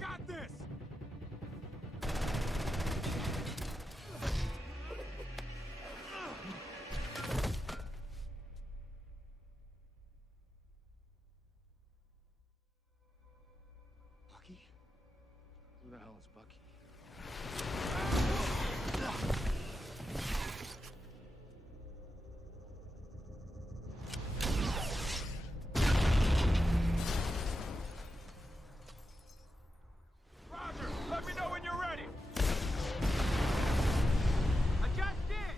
got this! Bucky? Who the hell is Bucky? Roger! Let me know when you're ready! I just did!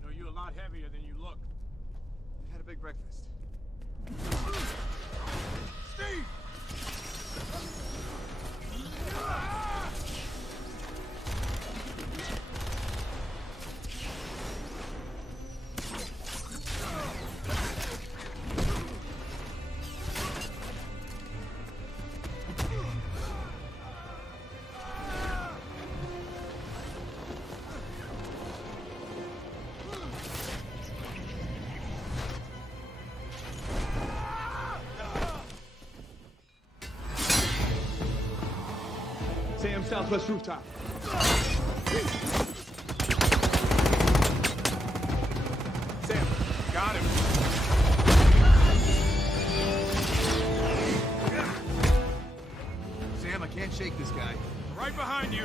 You know, you're a lot heavier than you look. We had a big breakfast. Steve! Sam, southwest rooftop. Sam, got him. Sam, I can't shake this guy. Right behind you.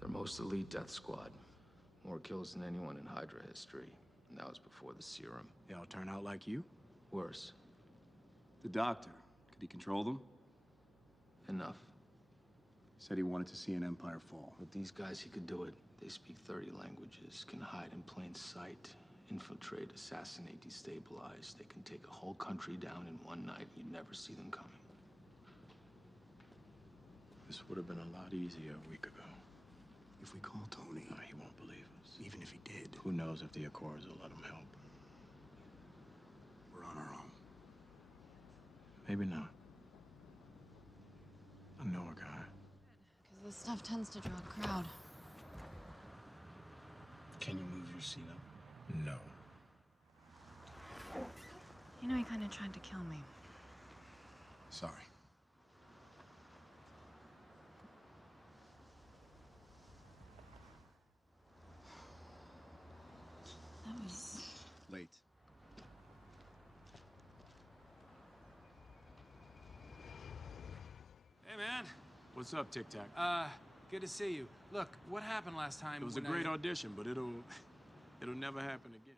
Their most elite death squad. More kills than anyone in Hydra history. And that was before the serum. They all turn out like you? Worse. The doctor, could he control them? Enough. Said he wanted to see an empire fall. With these guys, he could do it. They speak 30 languages, can hide in plain sight, infiltrate, assassinate, destabilize. They can take a whole country down in one night. You'd never see them coming. This would have been a lot easier a week ago. If we call Tony, No, he won't believe us. even if he did, Who knows if the Accords will let him help? we're on our own. Maybe not. I know a guy. Because this stuff tends to draw a crowd. Can you move your seat up? No. You know, he kind of tried to kill me. Sorry. That was... Late. Hey, man. What's up, Tic Tac? Good to see you. Look, what happened last time? It was a when great audition, but it'll never happen again.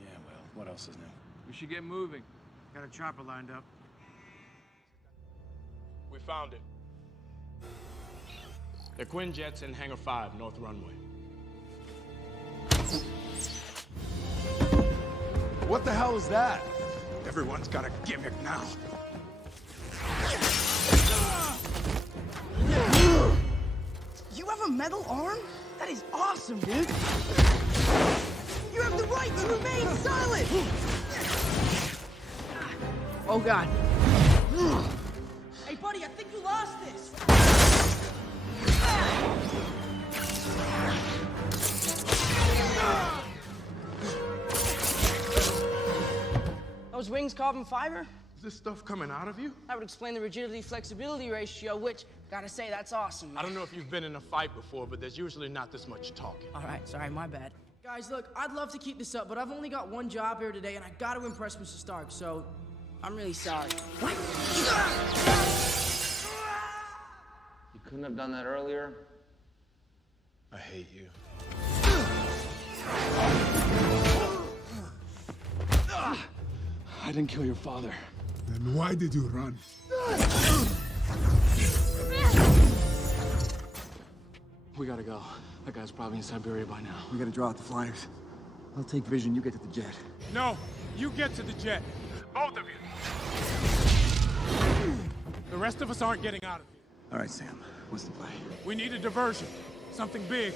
Yeah, well, what else is new? We should get moving. Got a chopper lined up. We found it. The Quinjet's in Hangar 5, North Runway. What the hell is that? Everyone's got a gimmick now. You have a metal arm? That is awesome, dude! You have the right to remain silent! Oh, God. Hey, buddy, I think you lost this! Those wings carbon fiber? Is this stuff coming out of you? That would explain the rigidity-flexibility ratio, which, gotta say, that's awesome. I don't know if you've been in a fight before, but there's usually not this much talking. All right, sorry, my bad. Guys, look, I'd love to keep this up, but I've only got one job here today, and I gotta impress Mr. Stark, so I'm really sorry. What? You couldn't have done that earlier? I hate you. I didn't kill your father. Then why did you run? We gotta go. That guy's probably in Siberia by now. We gotta draw out the flyers. I'll take Vision, you get to the jet. No, you get to the jet. Both of you. The rest of us aren't getting out of here. All right, Sam. What's the play? We need a diversion. Something big.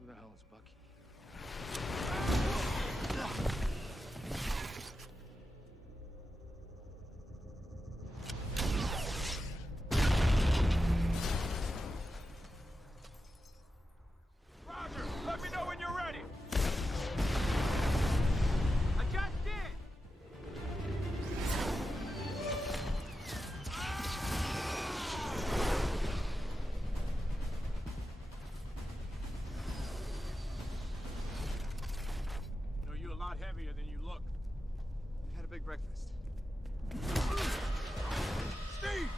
Who the hell is Bucky? Roger, let me know when you're ready. I just did. No, you're a lot heavier than you look. I had a big breakfast. Steve!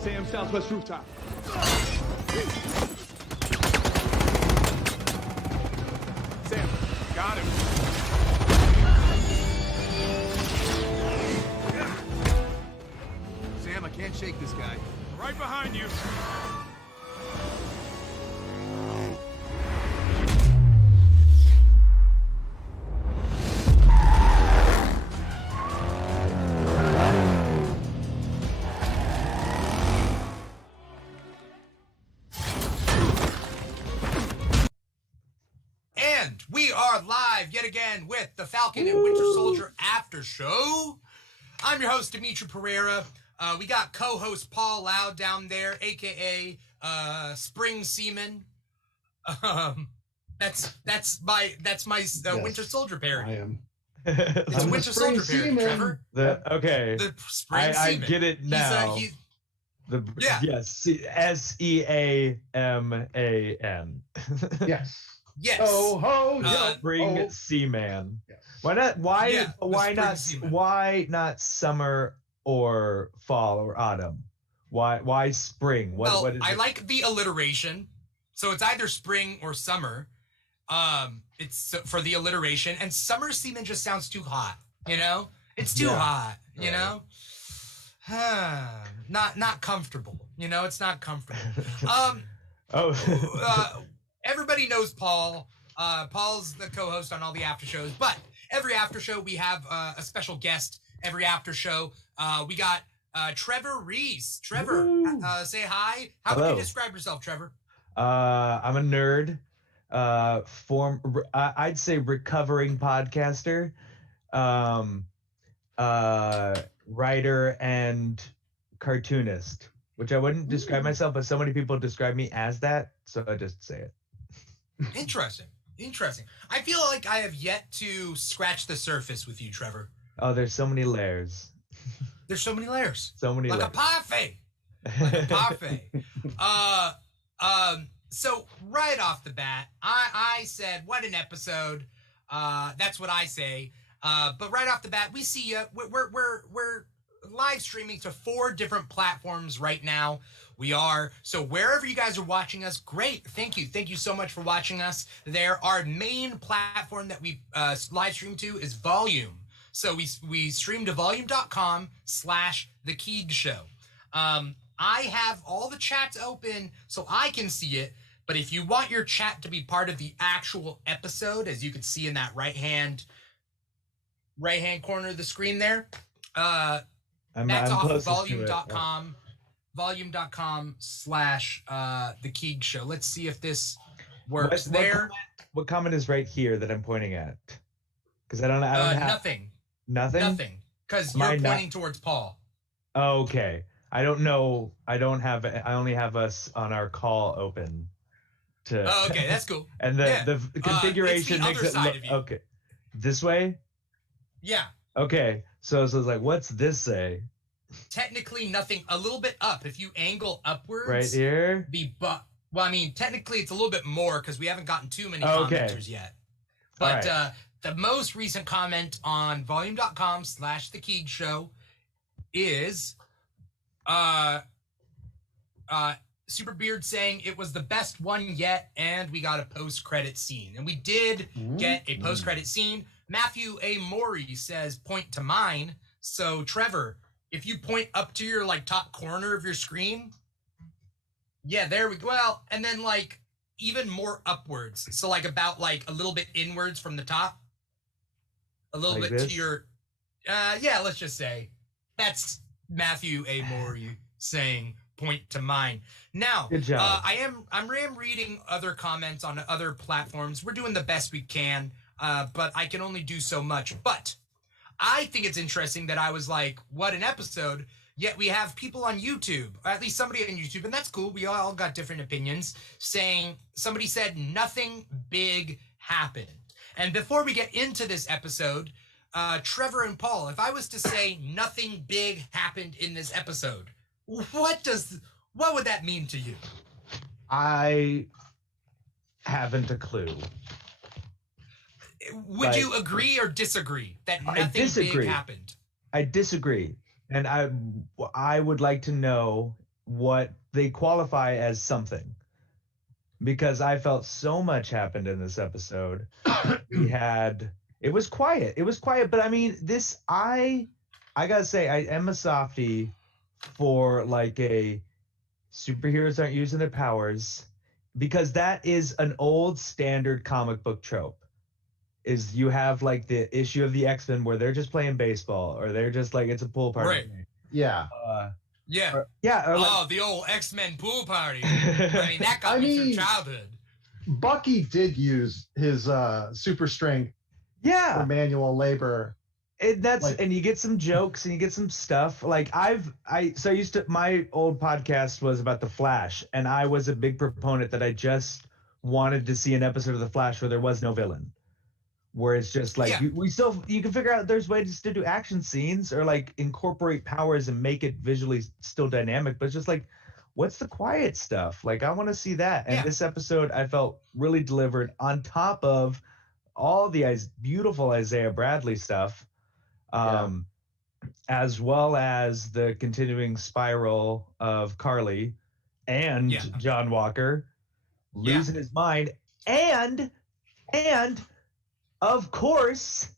Sam, southwest rooftop. Sam, got him. Sam, I can't shake this guy. Right behind you. And we are live yet again with the Falcon and Winter Soldier After Show. I'm your host, Dimitri Pereira. We got co-host Paul Loud down there, aka Spring Seaman. That's my Yes, Winter Soldier parody. I am. It's a I'm Winter the Spring Soldier parody, Seaman. Trevor. Okay. The Spring I Seaman. get it now. Yeah. Yes. SEAMAN. Yes. Yes. Oh ho, yo, Spring oh. Seaman. Yes. Why not? Why? Yeah, the why Spring not? Seaman. Why not summer or fall or autumn? Why spring? Well, What is I it? like the alliteration, so it's either spring or summer. It's for the alliteration, and summer seaman just sounds too hot. You know, it's too hot. You know, not comfortable. You know, it's not comfortable. Everybody knows Paul. Paul's the co-host on all the after shows, but every after show we have a special guest. Every after show, we got Trevor Reese. Trevor, say hi. How would Hello. you describe yourself, Trevor? I'm a nerd. I'd say recovering podcaster, writer and cartoonist. which I wouldn't describe myself, but so many people describe me as that, so I just say it. Interesting. I feel like I have yet to scratch the surface with you, Trevor. Oh, there's so many layers. There's so many layers. So many like layers. A parfait. Like a parfait. So right off the bat, I said, what an episode. That's what I say. But right off the bat, we see we're live streaming to 4 different platforms right now. We are. So wherever you guys are watching us, great. Thank you. Thank you so much for watching us there. Our main platform that we live stream to is Volume. So we stream to volume.com/The Keeg Show. I have all the chats open so I can see it. But if you want your chat to be part of the actual episode, as you can see in that right hand corner of the screen there, that's off of volume.com. Volume.com/The Keeg Show. Let's see if this works there. What comment is right here that I'm pointing at? Because I don't have nothing. Nothing. Because you're pointing towards Paul. Okay. I don't know. I only have us on our call open. Oh, okay, that's cool. And the configuration it's the makes other it side look of you. okay. This way? Yeah. Okay. So it's like, what's this say? Technically nothing. A little bit up. If you angle upwards. Right here? Well, I mean, technically it's a little bit more because we haven't gotten too many commenters yet. But the most recent comment on volume.com/The Keeg Show is Superbeard saying it was the best one yet, and we got a post-credit scene. And we did get a post-credit scene. Matthew A. Morey says, point to mine. So, Trevor, if you point up to your, top corner of your screen, yeah, there we go. Well, and then, even more upwards. So, about, a little bit inwards from the top. A little bit to your... let's just say. That's Matthew A. Morey saying... point to mine. Now, good job. I'm reading other comments on other platforms. We're doing the best we can, but I can only do so much. But I think it's interesting that I was like, what an episode, yet we have people on YouTube, or at least somebody on YouTube, and that's cool. We all got different opinions, saying, somebody said nothing big happened. And before we get into this episode, Trevor and Paul, if I was to say nothing big happened in this episode, what would that mean to you? I haven't a clue. Would you agree or disagree that nothing big happened? I disagree. And I would like to know what they qualify as something. Because I felt so much happened in this episode. It was quiet. But I mean, I gotta say, I am a softie for a superheroes aren't using their powers, because that is an old standard comic book trope. Is you have the issue of the X-Men where they're just playing baseball, or they're just it's a pool party. Right. Yeah. The old X-Men pool party. I mean, that got me through childhood. Bucky did use his super strength for manual labor. And you get some jokes and you get some stuff. My old podcast was about the Flash, and I was a big proponent that I just wanted to see an episode of the Flash where there was no villain, where it's just you can figure out there's ways to do action scenes or incorporate powers and make it visually still dynamic, but it's just what's the quiet stuff? I want to see that. And this episode I felt really delivered on top of all the beautiful Isaiah Bradley stuff. As well as the continuing spiral of Carly and John Walker losing his mind, and of course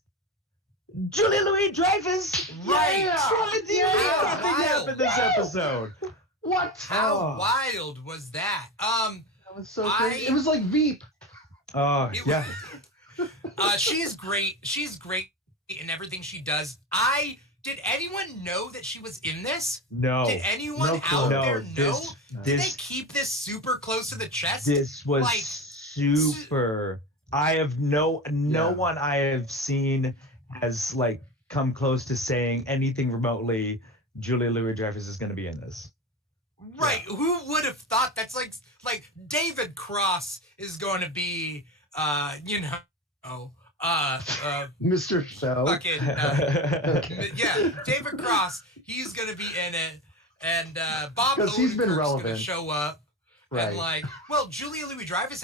Julie Louis-Dreyfus. Right. Nothing happened this episode. What? How wild was that? That was so crazy. It was like Veep. Oh, yeah. She's great. She's great in everything she does. Did anyone know that she was in this? No. Did anyone out there know? Did they keep this super close to the chest? This was super. I have no one I have seen has come close to saying anything remotely Julia Louis-Dreyfus is going to be in this. Right. Who would have thought that's like David Cross is going to be, Mr. Show. fucking, yeah, David Cross, he's going to be in it. And Bob Because he's been Odenkirk's relevant. going to show up. Right. And Julia Louis-Dreyfus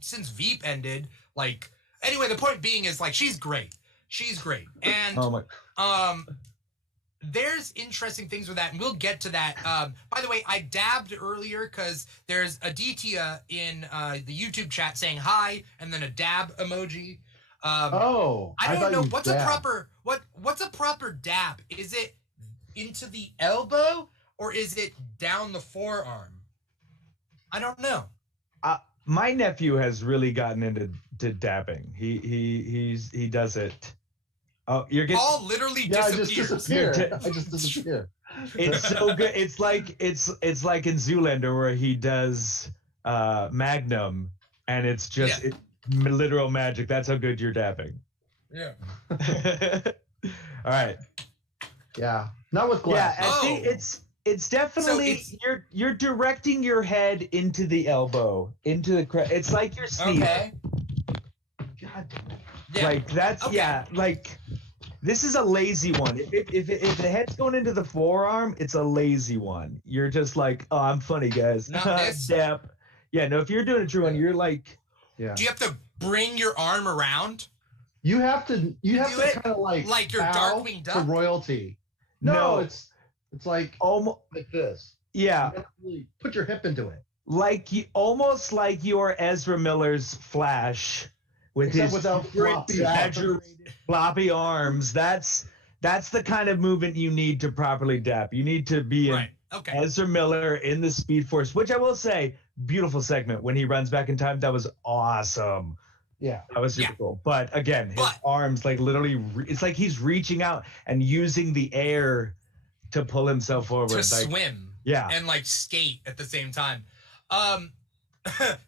since Veep ended, anyway, the point being is she's great. She's great. And there's interesting things with that, and we'll get to that. By the way, I dabbed earlier because there's Aditya in the YouTube chat saying hi, and then a dab emoji. I don't know what's a proper dab. Is it into the elbow or is it down the forearm? I don't know. My nephew has really gotten into dabbing. He does it. Oh, you're getting. Paul literally disappeared. I just disappear. It's so good. It's like in Zoolander where he does Magnum, and it's just literal magic. That's how good you're dabbing. Yeah. All right. Yeah. Not with glass. Yeah, I think it's definitely you're directing your head into the elbow, into the it's like you're sneezing. Okay. God. Yeah. This is a lazy one. If the head's going into the forearm, it's a lazy one. You're just like, oh, I'm funny, guys. Not this. Dap. Yeah, no, if you're doing a true one, you're like, yeah. Do you have to bring your arm around? You have to kind of like your bow Darkwing to Duck? royalty. No, it's like almost like this. Yeah. You have to really put your hip into it. Almost like your Ezra Miller's Flash with Except his without floppy arms. That's the kind of movement you need to properly dap. You need to be in Ezra Miller in the Speed Force, which I will say, beautiful segment when he runs back in time. That was awesome. Yeah, that was super cool. But again, his arms literally, it's like he's reaching out and using the air to pull himself forward. To swim. Yeah. And skate at the same time.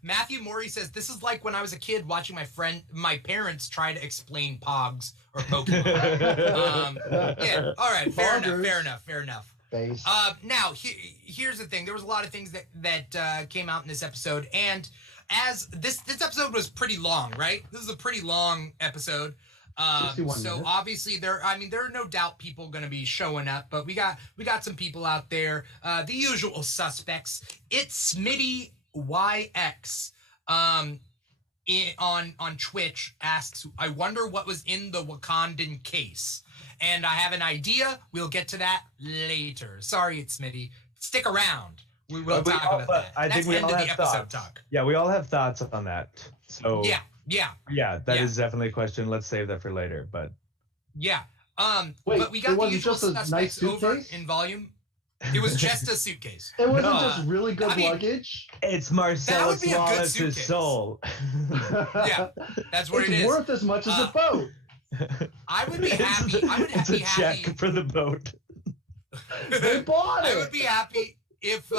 Matthew Morey says, this is like when I was a kid watching my parents try to explain Pogs or Pokemon. Yeah, all right, fair enough. Base. Now, here's the thing. There was a lot of things that came out in this episode, and as this episode was pretty long, right? This is a pretty long episode. So minutes. obviously there are no doubt people going to be showing up, but we got some people out there. The usual suspects. It's Smitty YX on Twitch asks, I wonder what was in the Wakandan case. And I have an idea. We'll get to that later. Sorry, it's Smitty. Stick around. We will talk about that. I think we all have thoughts. Yeah, we all have thoughts on that. So yeah, that is definitely a question. Let's save that for later. But yeah, wait, but we got the usual suspects over suitcase? in volume. It was just a suitcase. It wasn't just really good luggage. It's Marcellus Wallace's soul. Yeah, that's what it is. It's worth as much as a boat. I would be happy. It's a check for the boat. They bought it. I would be happy if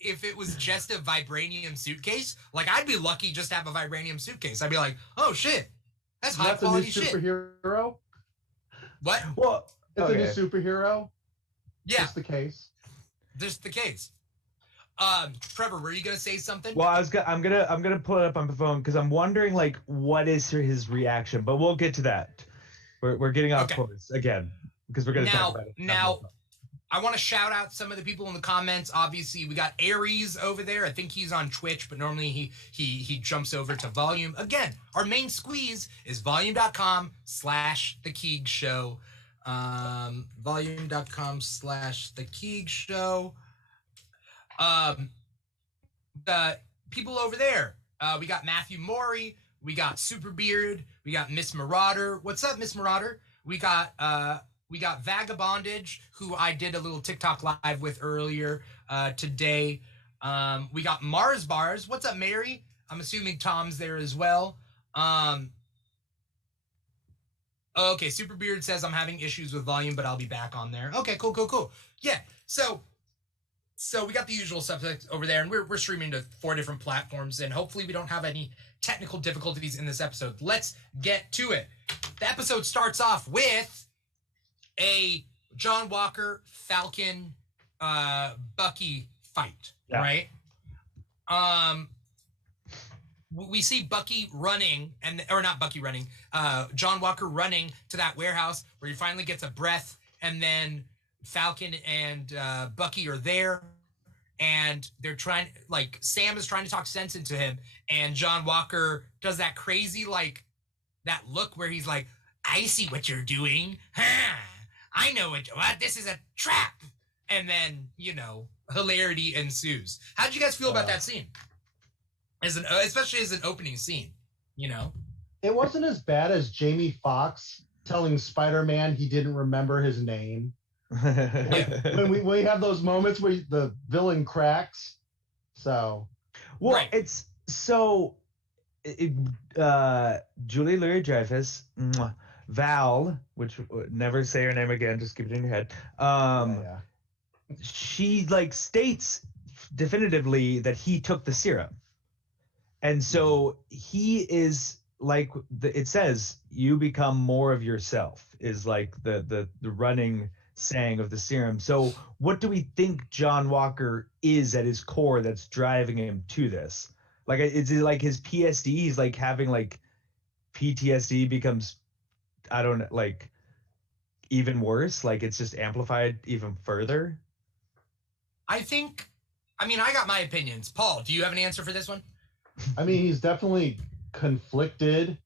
it was just a vibranium suitcase. I'd be lucky just to have a vibranium suitcase. I'd be like, oh shit, that's high quality shit. Superhero. What? Well, it's a new superhero. Yeah. Just the case. Just the case. Trevor, were you gonna say something? Well, I'm gonna pull it up on the phone because I'm wondering what is his reaction, but we'll get to that. We're getting off course again because we're gonna talk about it. Now, I want to shout out some of the people in the comments. Obviously, we got Aries over there. I think he's on Twitch, but normally he jumps over to Volume. Again, our main squeeze is volume.com/The Keeg Show. Volume.com/The Keeg Show. The people over there, we got Matthew Morey, we got Superbeard, we got Miss Marauder. What's up, Miss Marauder? We got Vagabondage, who I did a little TikTok live with earlier today. We got Mars Bars. What's up, Mary? I'm assuming Tom's there as well. Okay, Superbeard says I'm having issues with volume, but I'll be back on there. Okay, cool. Yeah, so we got the usual suspects over there, and we're streaming to 4 different platforms, and hopefully we don't have any technical difficulties in this episode. Let's get to it. The episode starts off with a John Walker Falcon Bucky fight, Yeah. right? We see Bucky running, or not Bucky running, John Walker running to that warehouse where he finally gets a breath, and then Falcon and Bucky are there, and they're trying, like, Sam is trying to talk sense into him, and John Walker does that crazy, like, that look where he's like, I see what you're doing. I know what this is a trap. And then, you know, hilarity ensues. How did you guys feel about that scene? Especially as an opening scene, you know? It wasn't as bad as Jamie Foxx telling Spider-Man he didn't remember his name. when we have those moments where the villain cracks. So, well, Right. it's so Julie Louis-Dreyfus, Val, which never say her name again, just keep it in your head. yeah. She like states definitively that he took the serum. And so he is like it says, you become more of yourself is like the running saying of the serum. So what do we think John Walker is at his core that's driving him to this? Like, is it like his PSD? He's like having like PTSD becomes, I don't know, like even worse. Like it's just amplified even further. I got my opinions. Paul, do you have an answer for this one? I mean, he's definitely conflicted.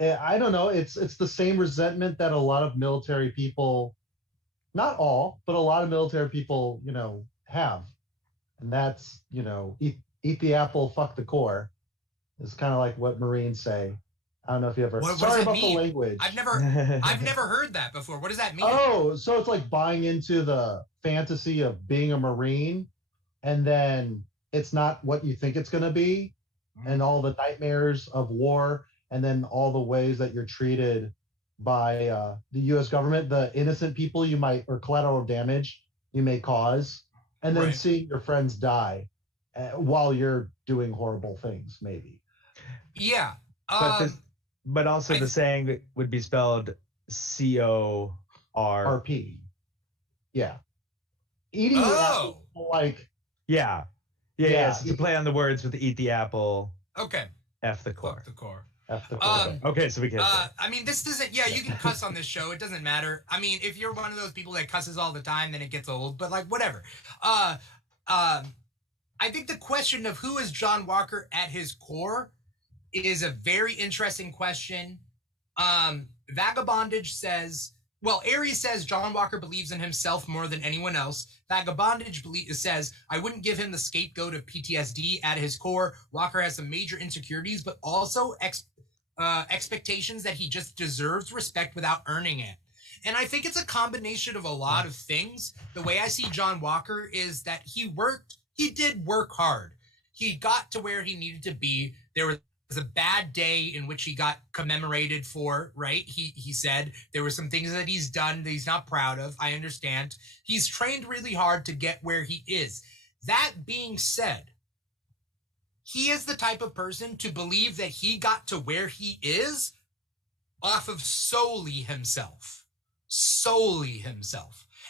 I don't know. It's the same resentment that a lot of military people, not all, but a lot of military people, you know, have. And that's, you know, eat the apple, fuck the core. Is kind of like what Marines say. I don't know if you ever. What Sorry does that about mean? the language. I've never heard that before. What does that mean? Oh, so it's like buying into the fantasy of being a Marine, and then it's not what you think it's going to be, and all the nightmares of war, and then all the ways that you're treated by the U.S. government, the innocent people you might, or collateral damage you may cause, and then Right. seeing your friends die while you're doing horrible things, maybe. Yeah. But also the saying would be spelled COR. RP. Yeah. Eating the apple, like. Yeah. So to play on the words with eat the apple. Okay. F the core. Fuck the core. F the core. Okay, so we can. I mean, this doesn't. Yeah, you can cuss on this show. It doesn't matter. I mean, if you're one of those people that cusses all the time, then it gets old. But like, whatever. I think the question of who is John Walker at his core is a very interesting question. Vagabondage says, well, Aries says John Walker believes in himself more than anyone else. Vagabondage says, I wouldn't give him the scapegoat of PTSD at his core. Walker has some major insecurities, but also expectations that he just deserves respect without earning it. And I think it's a combination of a lot of things. The way I see John Walker is that he did work hard. He got to where he needed to be. There was a bad day in which he got commemorated for, right? He said there were some things that he's done that he's not proud of. I understand. He's trained really hard to get where he is. That being said, he is the type of person to believe that he got to where he is off of solely himself.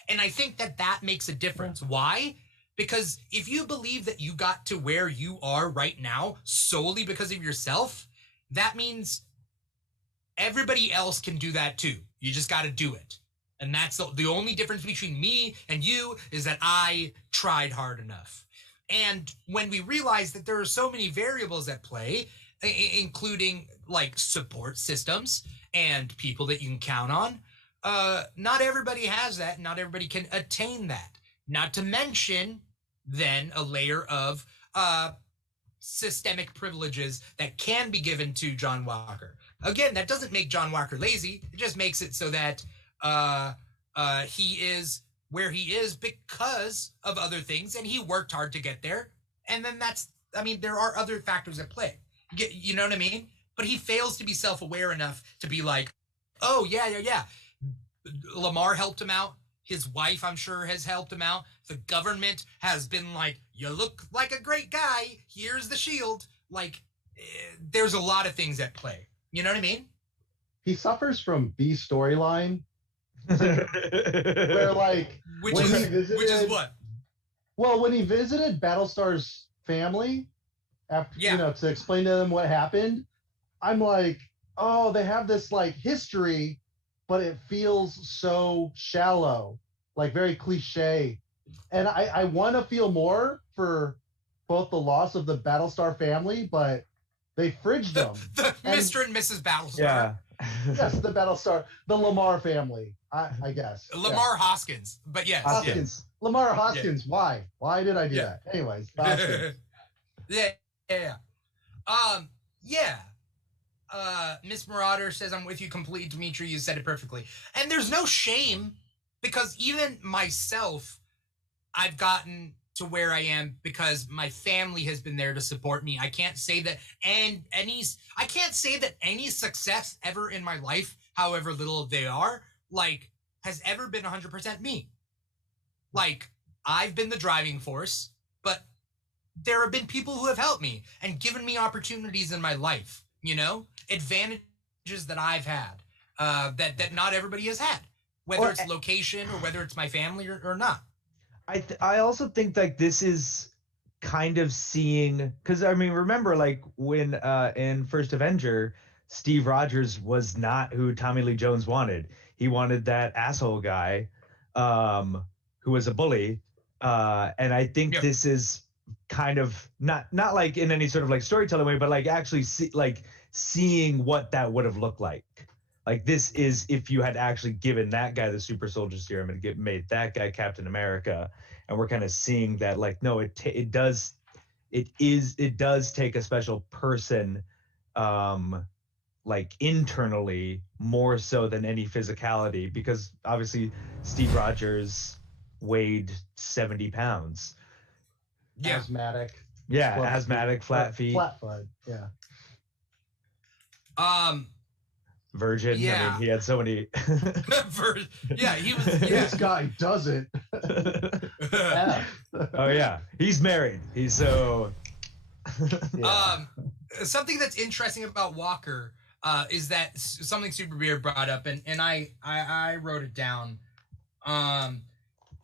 And I think that makes a difference. Why? Because if you believe that you got to where you are right now solely because of yourself, that means everybody else can do that too. You just got to do it. And that's the only difference between me and you is that I tried hard enough. And when we realize that there are so many variables at play, including like support systems and people that you can count on, not everybody has that. Not everybody can attain that. Not to mention then a layer of systemic privileges that can be given to John Walker. Again, that doesn't make John Walker lazy. It just makes it so that he is where he is because of other things, and he worked hard to get there. And then there are other factors at play. You know what I mean? But he fails to be self-aware enough to be like, oh, yeah. Lamar helped him out. His wife, I'm sure, has helped him out. The government has been like, you look like a great guy. Here's the shield. Like, there's a lot of things at play. You know what I mean? He suffers from B storyline. Where like Which when is he visited, what? well, when he visited Battlestar's family, after to explain to them what happened, I'm like, oh, they have this like history, but it feels so shallow, like very cliche. And I want to feel more for both the loss of the Battlestar family, but they fridged them. The Mr. and Mrs. Battlestar. Yeah. Yes, the Battlestar, the Lamar family, I guess. Lamar Hoskins, but yes. Hoskins. Lamar Hoskins. Yeah. Why? Why did I do that? Anyways. Yeah. Miss Marauder says, I'm with you completely, Dimitri. You said it perfectly. And there's no shame because even myself, I've gotten to where I am because my family has been there to support me. I can't say that any success ever in my life, however little they are, like, has ever been 100% me. Like, I've been the driving force, but there have been people who have helped me and given me opportunities in my life, advantages that I've had, that not everybody has had, whether it's location or whether it's my family or not. I also think like this is kind of seeing, because I mean, remember like when in First Avenger, Steve Rogers was not who Tommy Lee Jones wanted. He wanted that asshole guy who was a bully. And I think this is kind of not like in any sort of like storytelling way, but like actually seeing what that would have looked like. Like this is if you had actually given that guy the super soldier serum and made that guy Captain America, and we're kind of seeing that like no, it does take a special person, like internally more so than any physicality, because obviously Steve Rogers weighed 70 pounds. Yeah. Asthmatic. Yeah, asthmatic, flat feet. Flat foot. Yeah. Virgin. Yeah. I mean, he had so many. He was. Yeah. This guy doesn't. Oh yeah, he's married. He's so. Something that's interesting about Walker is that something Super Beard brought up, and I wrote it down.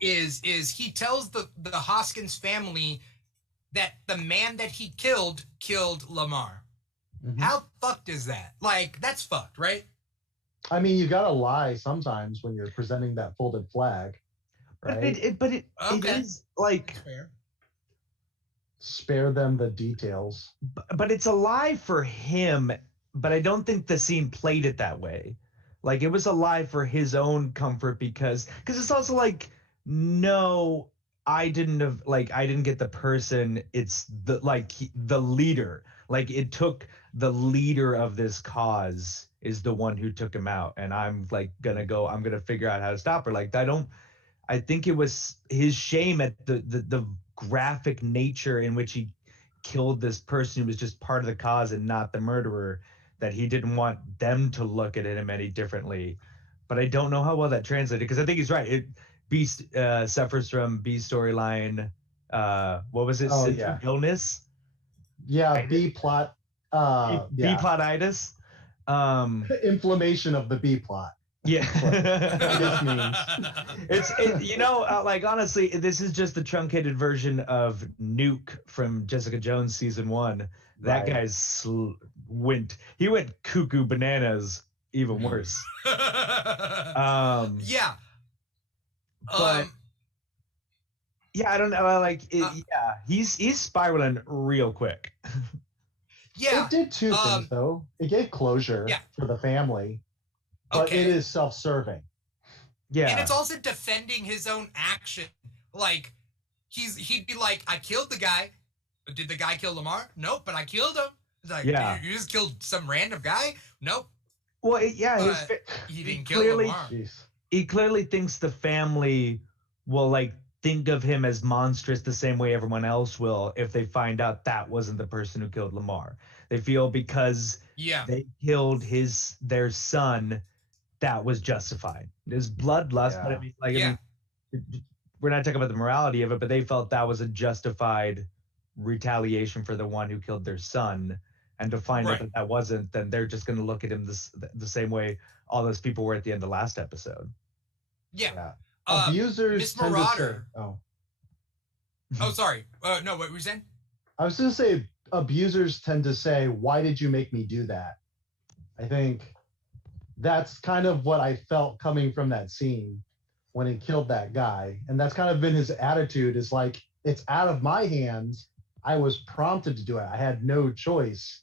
Is he tells the Hoskins family that the man that he killed Lamar. Mm-hmm. How fucked is that? Like, that's fucked, right? I mean, you gotta lie sometimes when you're presenting that folded flag, right? But it is like spare them the details. But it's a lie for him. But I don't think the scene played it that way. Like it was a lie for his own comfort because it's also like, no, I didn't get the person. It's the leader. Like it took the leader of this cause is the one who took him out, and I'm like I'm gonna figure out how to stop her. Like I think it was his shame at the graphic nature in which he killed this person who was just part of the cause and not the murderer, that he didn't want them to look at him any differently. But I don't know how well that translated, because I think he's right. Beast suffers from B storyline. What was it? Illness. Yeah, B plot. B-plotitis. Inflammation of the B plot. Yeah. This means. Like honestly, this is just the truncated version of Nuke from Jessica Jones season 1. That guy's went cuckoo bananas, even worse. Yeah. But yeah, I don't know. Like, he's spiraling real quick. Yeah. It did two things though. It gave closure for the family, but it is self-serving. Yeah. And it's also defending his own action. Like, he'd be like, I killed the guy. But did the guy kill Lamar? Nope, but I killed him. It's like, you just killed some random guy? Nope. Well, he didn't kill Lamar. He clearly thinks the family will like think of him as monstrous the same way everyone else will if they find out that wasn't the person who killed Lamar. They feel because they killed their son, that was justified. There's bloodlust, but I mean, we're not talking about the morality of it, but they felt that was a justified retaliation for the one who killed their son. And to find out that wasn't, then they're just going to look at him the same way all those people were at the end of last episode. Yeah. Abusers Miss tend to say, Marauder. oh. Oh, sorry. No, what were you saying? I was going to say abusers tend to say, why did you make me do that? I think that's kind of what I felt coming from that scene when he killed that guy. And that's kind of been his attitude, is like, it's out of my hands. I was prompted to do it. I had no choice,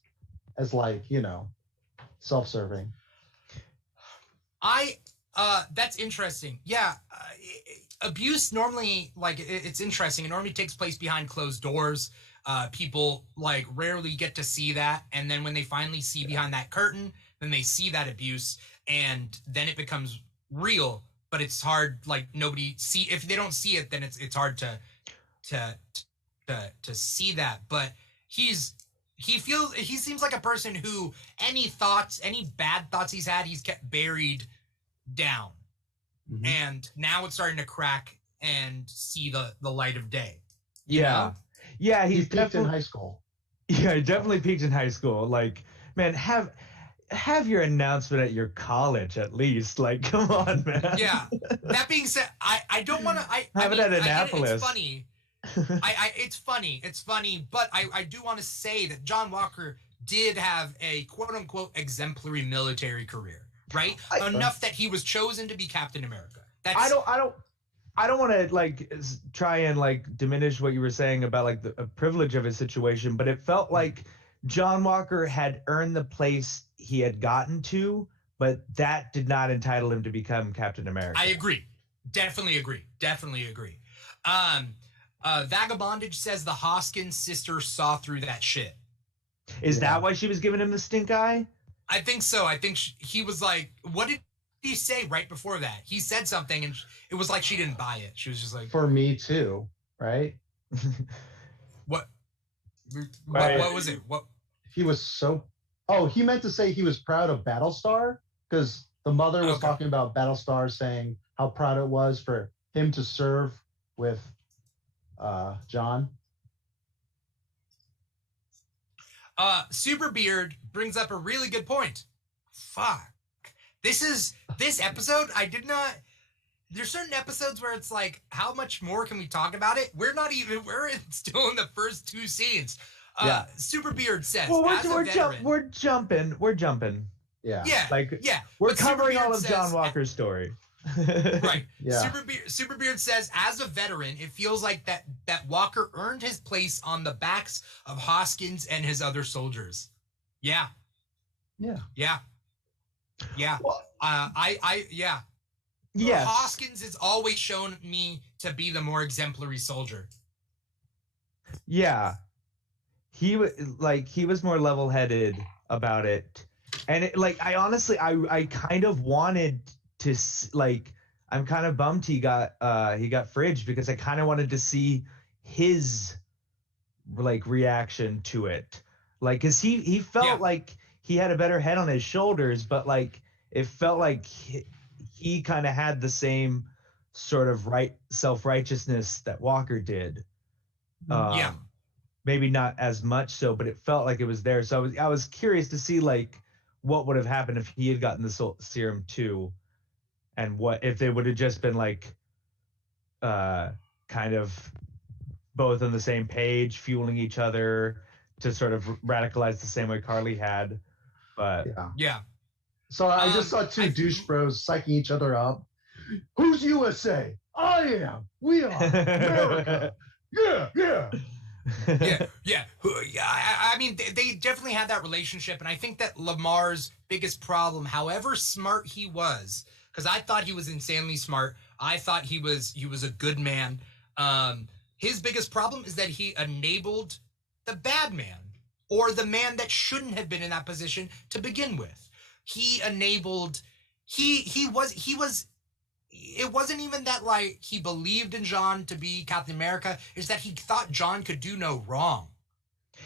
as like, self-serving. That's interesting. Yeah. Abuse normally, it's interesting. It normally takes place behind closed doors. People rarely get to see that. And then when they finally see behind that curtain, then they see that abuse, and then it becomes real. But it's hard, nobody see, if they don't see it, then it's hard to see that. But he seems like a person who any bad thoughts he's had, he's kept buried down. Mm-hmm. And now it's starting to crack and see the light of day. Yeah. Yeah, he peaked in high school. Yeah, he definitely peaked in high school. Man, have your announcement at your college at least. Come on, man. Yeah. That being said, I don't want to. Have it at Annapolis. It's funny. It's funny, but I do want to say that John Walker did have a quote unquote exemplary military career, right? Enough that he was chosen to be Captain America. I don't want to try and diminish what you were saying about the privilege of his situation, but it felt like John Walker had earned the place he had gotten to, but that did not entitle him to become Captain America. I agree. Definitely agree. Vagabondage says the Hoskins sister saw through that shit. Is that why she was giving him the stink eye? I think so. I think he was like, what did he say right before that? He said something, and it was like she didn't buy it. She was just like, for me too, right? What was it? What? He was so... Oh, he meant to say he was proud of Battlestar, because the mother was talking about Battlestar, saying how proud it was for him to serve with John. Superbeard brings up a really good point. Fuck. This episode, there's certain episodes where it's like, how much more can we talk about it? We're still in the first two scenes. Superbeard says, well, we're jumping. Yeah. Yeah. We're covering all of John Walker's story. Right. Yeah. Superbeard says, as a veteran, it feels like that Walker earned his place on the backs of Hoskins and his other soldiers. Yeah. Yeah. Yeah. Yeah. Well, Yes. Hoskins has always shown me to be the more exemplary soldier. Yeah. He was more level-headed about it. And I honestly kind of wanted to I'm kind of bummed he got fridged, because I kind of wanted to see his reaction to it. Cuz he felt like he had a better head on his shoulders, but it felt like he kind of had the same sort of self-righteousness that Walker did. Maybe not as much so, but it felt like it was there. So I was curious to see what would have happened if he had gotten the serum too, and what if they would have just been kind of both on the same page, fueling each other to sort of radicalize the same way Carly had. But yeah. So I just saw two douche bros psyching each other up. Who's USA? I am. We are America. Yeah. Yeah. I mean, they definitely had that relationship, and I think that Lamar's biggest problem, however smart he was, because I thought he was insanely smart, I thought he was a good man. His biggest problem is that he enabled the bad man, or the man that shouldn't have been in that position to begin with. He enabled. It wasn't even that he believed in John to be Captain America. It's that he thought John could do no wrong.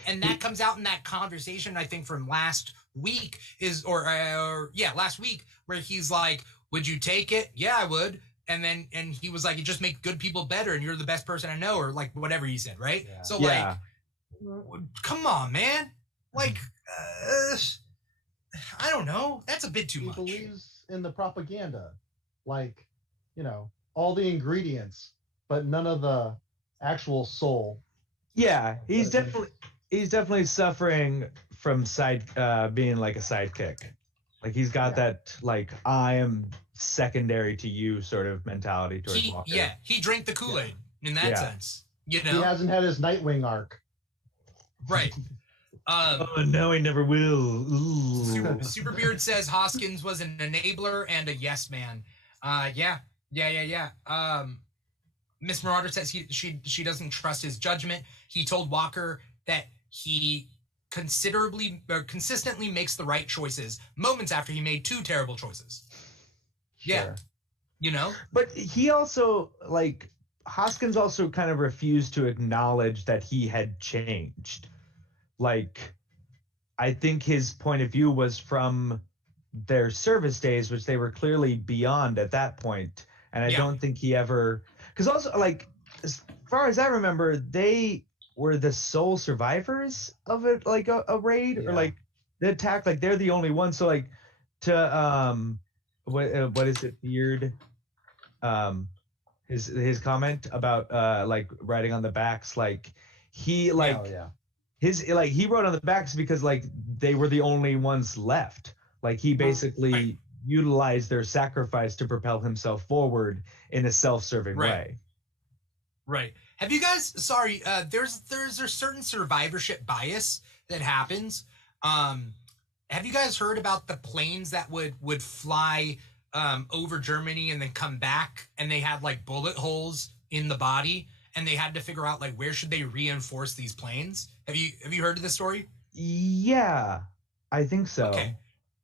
And that comes out in that conversation, I think, from last week last week, where he's like, would you take it? Yeah, I would. And he was like, it just makes good people better, and you're the best person I know, or whatever he said, right? Yeah. So come on, man. I don't know. That's a bit too much. He believes in the propaganda. all the ingredients, but none of the actual soul. Yeah, he's definitely suffering from being like a sidekick. Like he's got that like I am secondary to you sort of mentality towards Walker. Yeah, he drank the Kool-Aid in that sense. He hasn't had his Nightwing arc. Right. Oh no, he never will. Superbeard says Hoskins was an enabler and a yes man. Yeah. Miss Marauder says she doesn't trust his judgment. He told Walker that he consistently makes the right choices moments after he made 2 terrible choices. Sure. Yeah. But he also Hoskins also kind of refused to acknowledge that he had changed. Like, I think his point of view was from their service days, which they were clearly beyond at that point. And I don't think he ever, because also as far as I remember, they were the sole survivors of it, like a raid or like the attack. Like they're the only ones. So what is it? Beard, his comment about writing on the backs, he he wrote on the backs because they were the only ones left. Like he basically utilized their sacrifice to propel himself forward in a self-serving way. Right. Have you guys? Sorry, there's a certain survivorship bias that happens. Have you guys heard about the planes that would fly over Germany and then come back, and they had bullet holes in the body, and they had to figure out where should they reinforce these planes? Have you heard of this story? Yeah, I think so. Okay.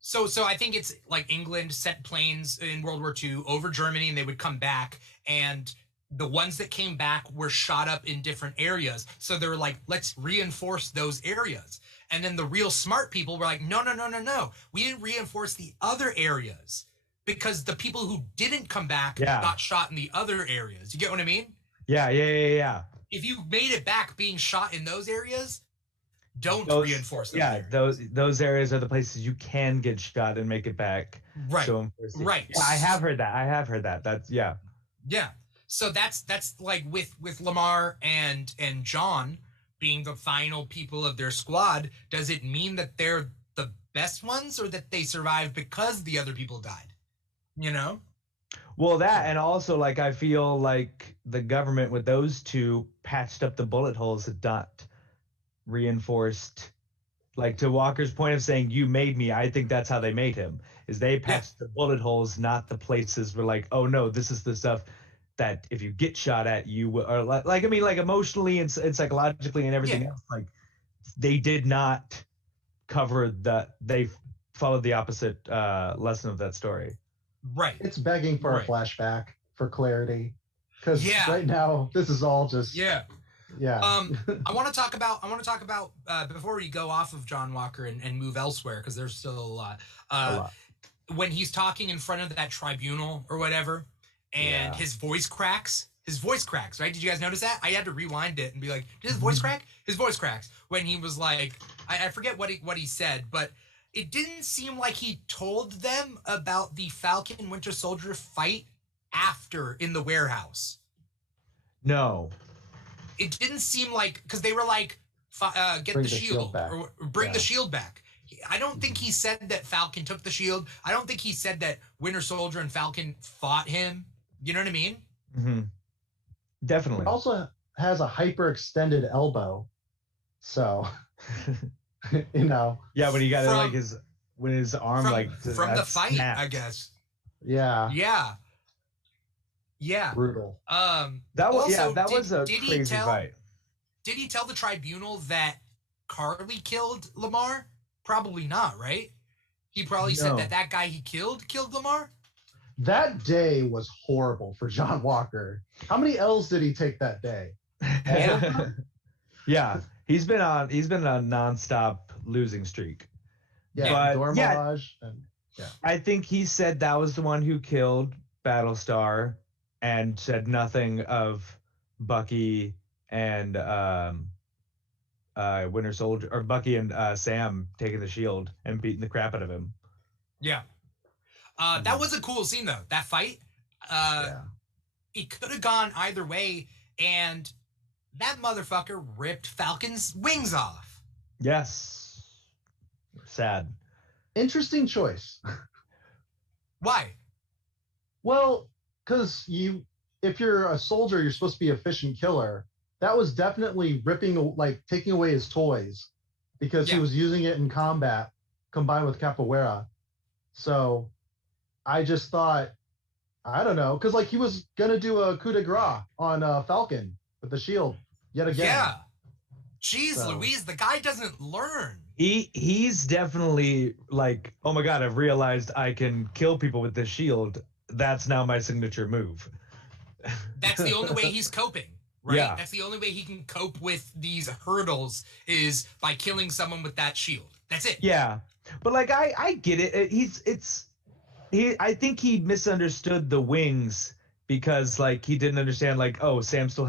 So I think it's England sent planes in World War II over Germany, and they would come back, and the ones that came back were shot up in different areas. So they were let's reinforce those areas. And then the real smart people were no. We didn't reinforce the other areas because the people who didn't come back got shot in the other areas. You get what I mean? Yeah. If you made it back being shot in those areres, don't reinforce those areas. Those areas are the places you can get shot and make it back. Right. Right. Yeah, I have heard that. That's Yeah. So that's with Lamar and John being the final people of their squad. Does it mean that they're the best ones, or that they survived because the other people died? Well, that, and also I feel like the government with those two patched up the bullet holes that not reinforced. To Walker's point of saying you made me, I think that's how they made him. Is they patched the bullet holes, not the places where oh no, this is the stuff that if you get shot at, you will, or emotionally and psychologically and everything else, they did not cover they followed the opposite lesson of that story. Right. It's begging for a flashback for clarity, because right now this is all just I want to talk about before we go off of John Walker and move elsewhere, because there's still a lot. When he's talking in front of that tribunal or whatever, and his voice cracks, right? Did you guys notice that? I had to rewind it and be like, did his voice crack? His voice cracks when he was I forget what he said, but it didn't seem like he told them about the Falcon Winter Soldier fight after in the warehouse. No. It didn't seem because they were get the shield back. Or bring the shield back. I don't think he said that Falcon took the shield. I don't think he said that Winter Soldier and Falcon fought him. You know what I mean? Mm-hmm. Definitely. He also has a hyperextended elbow, so Yeah, but he got when his arm from the fight, snapped. I guess. Yeah. Brutal. That was a crazy fight. Did he tell the tribunal that Carly killed Lamar? Probably not, right? He probably said that guy he killed Lamar. That day was horrible for John Walker. How many L's did he take that day? Yeah, he's been on a nonstop losing streak. Yeah, I think he said that was the one who killed Battlestar, and said nothing of Bucky and Winter Soldier, or Bucky and Sam taking the shield and beating the crap out of him. Yeah. That was a cool scene though. That fight, it could have gone either way, and that motherfucker ripped Falcon's wings off. Yes. Sad. Interesting choice. Why? Well, because if you're a soldier, you're supposed to be an efficient killer. That was definitely taking away his toys, because he was using it in combat combined with capoeira. So I just thought, I don't know, because he was gonna do a coup de grace on Falcon with the shield yet again. Yeah. Jeez, Louise, the guy doesn't learn. He's definitely like, oh my god, I've realized I can kill people with this shield. That's now my signature move. That's the only way he's coping, right? Yeah. That's the only way he can cope with these hurdles is by killing someone with that shield. That's it. Yeah. But I get it. I think he misunderstood the wings because he didn't understand oh, Sam still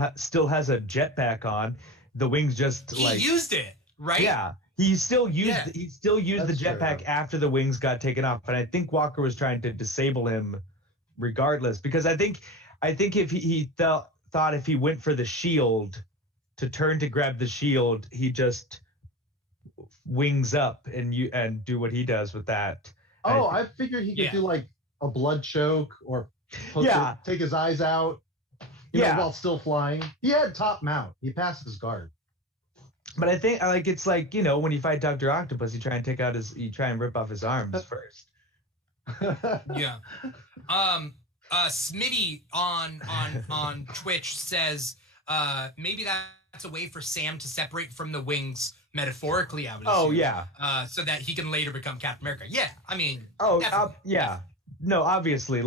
has a jetpack on. The wings just he used it, right? Yeah. He still used That's the jetpack true. after the wings got taken off, and I think Walker was trying to disable him regardless, because I think if he thought if he went for the shield to turn to grab the shield, he just wings up and do what he does with that. Oh, I figured he could do a blood choke or take his eyes out, you know, while still flying. He had top mount. He passed his guard. But I think it's you know, when you fight Dr. Octopus, you try and rip off his arms first. Yeah. Smitty on Twitch says maybe that's a way for Sam to separate from the wings metaphorically, I would assume. Oh yeah. So that he can later become Captain America. Yeah, I mean. Yeah. No, obviously,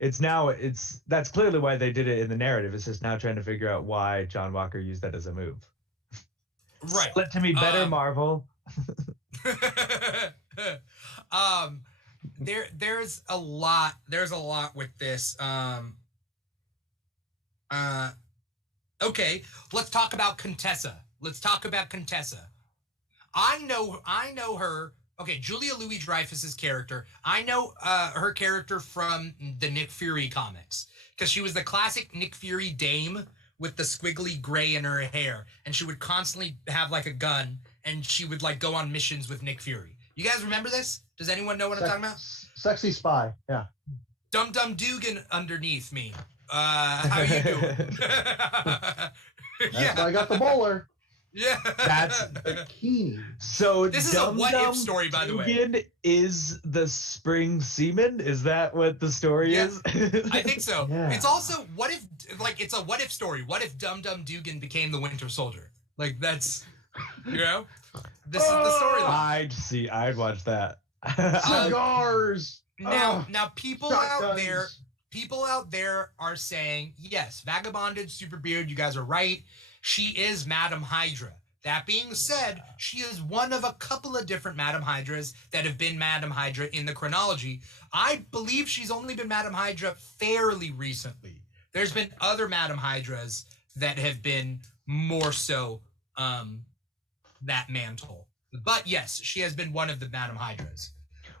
that's clearly why they did it in the narrative. It's just now trying to figure out why John Walker used that as a move. Right. Split to me better, Marvel. There's a lot with this. Okay, let's talk about Contessa. I know her. Okay, Julia Louis-Dreyfus's character. I know her character from the Nick Fury comics, because she was the classic Nick Fury dame with the squiggly gray in her hair, and she would constantly have a gun, and she would go on missions with Nick Fury. You guys remember this? Does anyone know what I'm talking about? Sexy spy, yeah. Dum Dum Dugan underneath me. How you doing? That's why I got the bowler. Yeah. That's bikini. So this is a what if story, by the way. Dugan is the spring semen? Is that what the story is? I think so. Yeah. It's also what if it's a what if story. What if Dum Dum Dugan became the Winter Soldier? That's this is the storyline. I'd watch that. Cigars. Now people shotguns. out there are saying, yes, Vagabonded Super Beard, you guys are right. She is Madam Hydra. That being said, she is one of a couple of different Madam Hydras that have been Madam Hydra in the chronology. I believe she's only been Madam Hydra fairly recently. There's been other Madam Hydras that have been more so that mantle. But yes, she has been one of the Madam Hydras.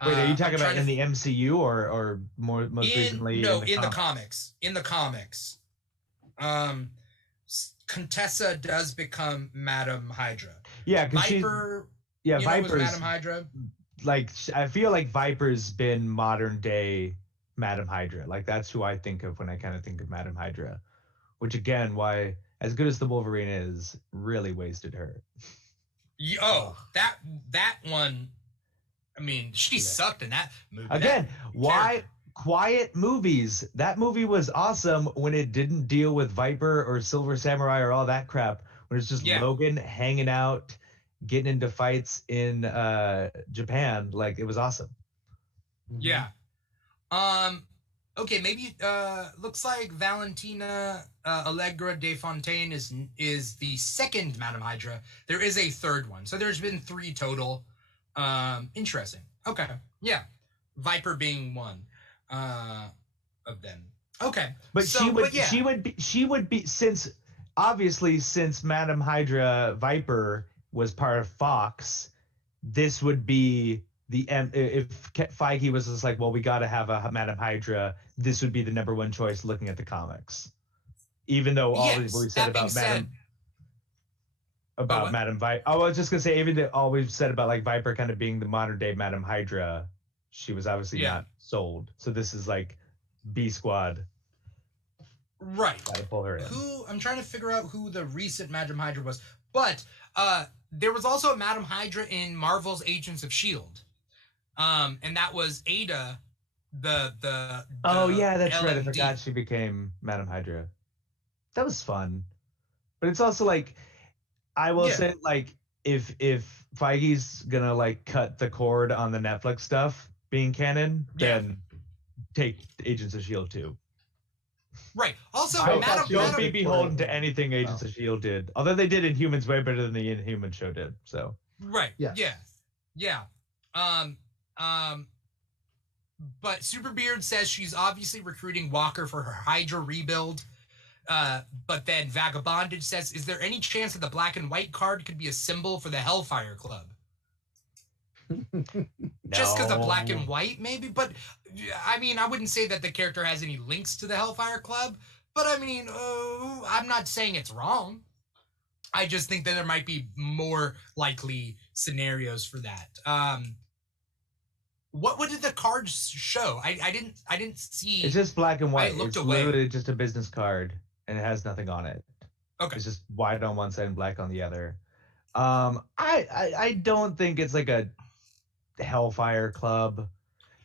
Wait, are you talking about in the MCU or most recently? No, in the comics. In the comics. Contessa does become Madam Hydra. Yeah, Viper. Viper's was Madam Hydra. I feel like Viper's been modern day Madam Hydra. That's who I think of when I kind of think of Madam Hydra. Which again, why as good as the Wolverine is, really wasted her. Oh, that one. I mean, she sucked in that movie. Again, why? Quiet movies. That movie was awesome when it didn't deal with Viper or Silver Samurai or all that crap. When it's just Logan hanging out, getting into fights in Japan. It was awesome. Yeah. Okay, maybe looks like Valentina Allegra de Fontaine is the second Madam Hydra. There is a third one. So there's been 3 total. Interesting. Okay. Yeah. Viper being one. Of them. Okay. But she would be since Madam Hydra Viper was part of Fox, this would be if Feige was just like, well, we got to have a Madam Hydra, this would be the number one choice looking at the comics. Even though all Yes, we've said that being about said- Madam Viper. I was just gonna say, even all we've said about like Viper kind of being the modern day Madam Hydra, she was obviously not sold. So this is like B Squad. Right. Gotta pull her in. I'm trying to figure out who the recent Madam Hydra was, but there was also a Madam Hydra in Marvel's Agents of S.H.I.E.L.D. And that was Ada, the Oh yeah, that's right. I LMD. forgot she became Madam Hydra. That was fun, but it's also like, I will say, like, if Feige's gonna like cut the cord on the Netflix stuff being canon, then take Agents of S.H.I.E.L.D. too. Right. Also, Don't be beholden to anything Agents of S.H.I.E.L.D. did, although they did Inhumans way better than the Inhumans show did. So Right. Yes. Yeah. But Superbeard says she's obviously recruiting Walker for her Hydra rebuild. But then Vagabondage says, is there any chance that the black and white card could be a symbol for the Hellfire Club? Just because of black and white, maybe? But, I mean, I wouldn't say that the character has any links to the Hellfire Club. But, I mean, I'm not saying it's wrong. I just think that there might be more likely scenarios for that. What did the cards show? I didn't see. it's just black and white. I looked It's away. literally just a business card, and it has nothing on it. Okay. It's just white on one side and black on the other. I don't think it's like a Hellfire Club,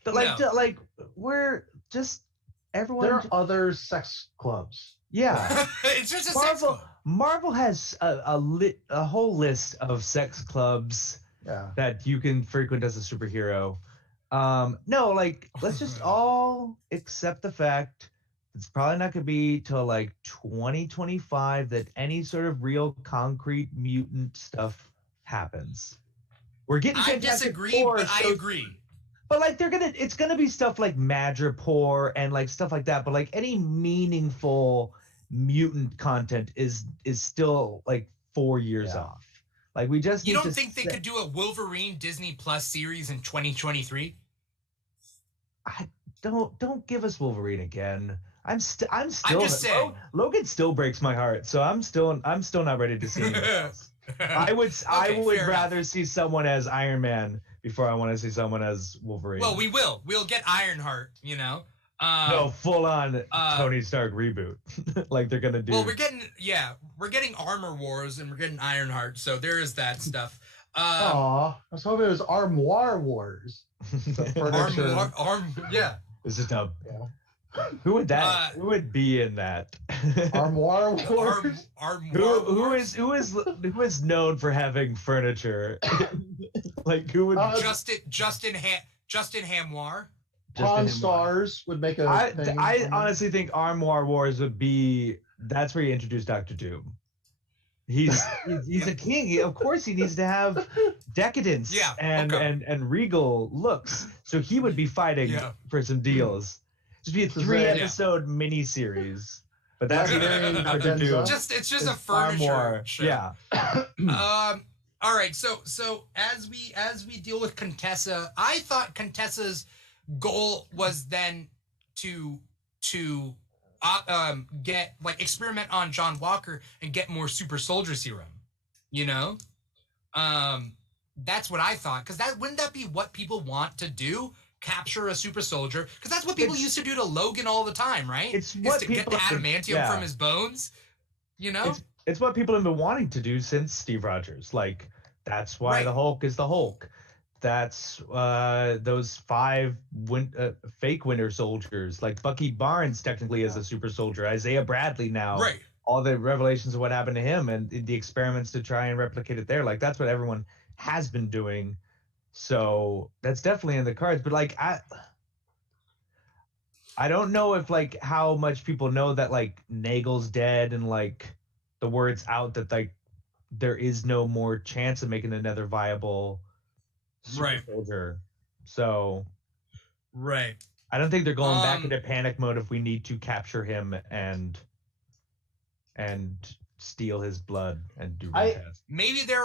but like No. like we're just everyone. There are other sex clubs. Yeah. It's just a sex club. Marvel has a whole list of sex clubs that you can frequent as a superhero. No, like, let's just all accept the fact it's probably not going to be till like 2025 that any sort of real concrete mutant stuff happens. We're getting I Fantastic disagree, Four but I shows- agree. But like it's gonna be stuff like Madripoor and like stuff like that. But like any meaningful mutant content is still like 4 years off. Like we just You need don't to think they could do a Wolverine Disney Plus series in 2023? don't give us Wolverine again. I'm still just saying. Logan still breaks my heart, so I'm still not ready to see anything else. I would fair rather see someone as Iron Man before I want to see someone as Wolverine. Well, we will. We'll get Ironheart, you know? No, full on Tony Stark reboot, like they're gonna do. Well, we're getting Armor Wars and we're getting Ironheart, so there is that stuff. Aw, I was hoping it was Armoire Wars. The furniture. Yeah. This is dumb. Who would that? Who would be in that? Armoire Wars. Who is known for having furniture? Like who would? Justin Hamoir. Pawn Stars would make a thing. I honestly think Armoire Wars would be. That's where you introduce Doctor Doom. He's a king. Of course, he needs to have decadence and regal looks. So he would be fighting for some deals. Just be a 3-episode miniseries. But that's Doctor Doom. It's just a furniture show. Yeah. All right. So as we deal with Contessa, I thought Contessa's goal was then to get experiment on John Walker and get more super soldier serum, you know? That's what I thought, because wouldn't that be what people want to do? Capture a super soldier, because that's what people used to do to Logan all the time, right? It's what to get the adamantium from his bones, you know? It's what people have been wanting to do since Steve Rogers. Like, that's why the Hulk is the Hulk. That's those 5 fake Winter Soldiers. Like Bucky Barnes technically is a super soldier. Isaiah Bradley now. Right. All the revelations of what happened to him and the experiments to try and replicate it there. Like that's what everyone has been doing. So that's definitely in the cards. But like I don't know if like how much people know that like Nagel's dead and like the word's out that like there is no more chance of making another viable super soldier. So I don't think they're going back into panic mode if we need to capture him and steal his blood and do tests. Maybe they're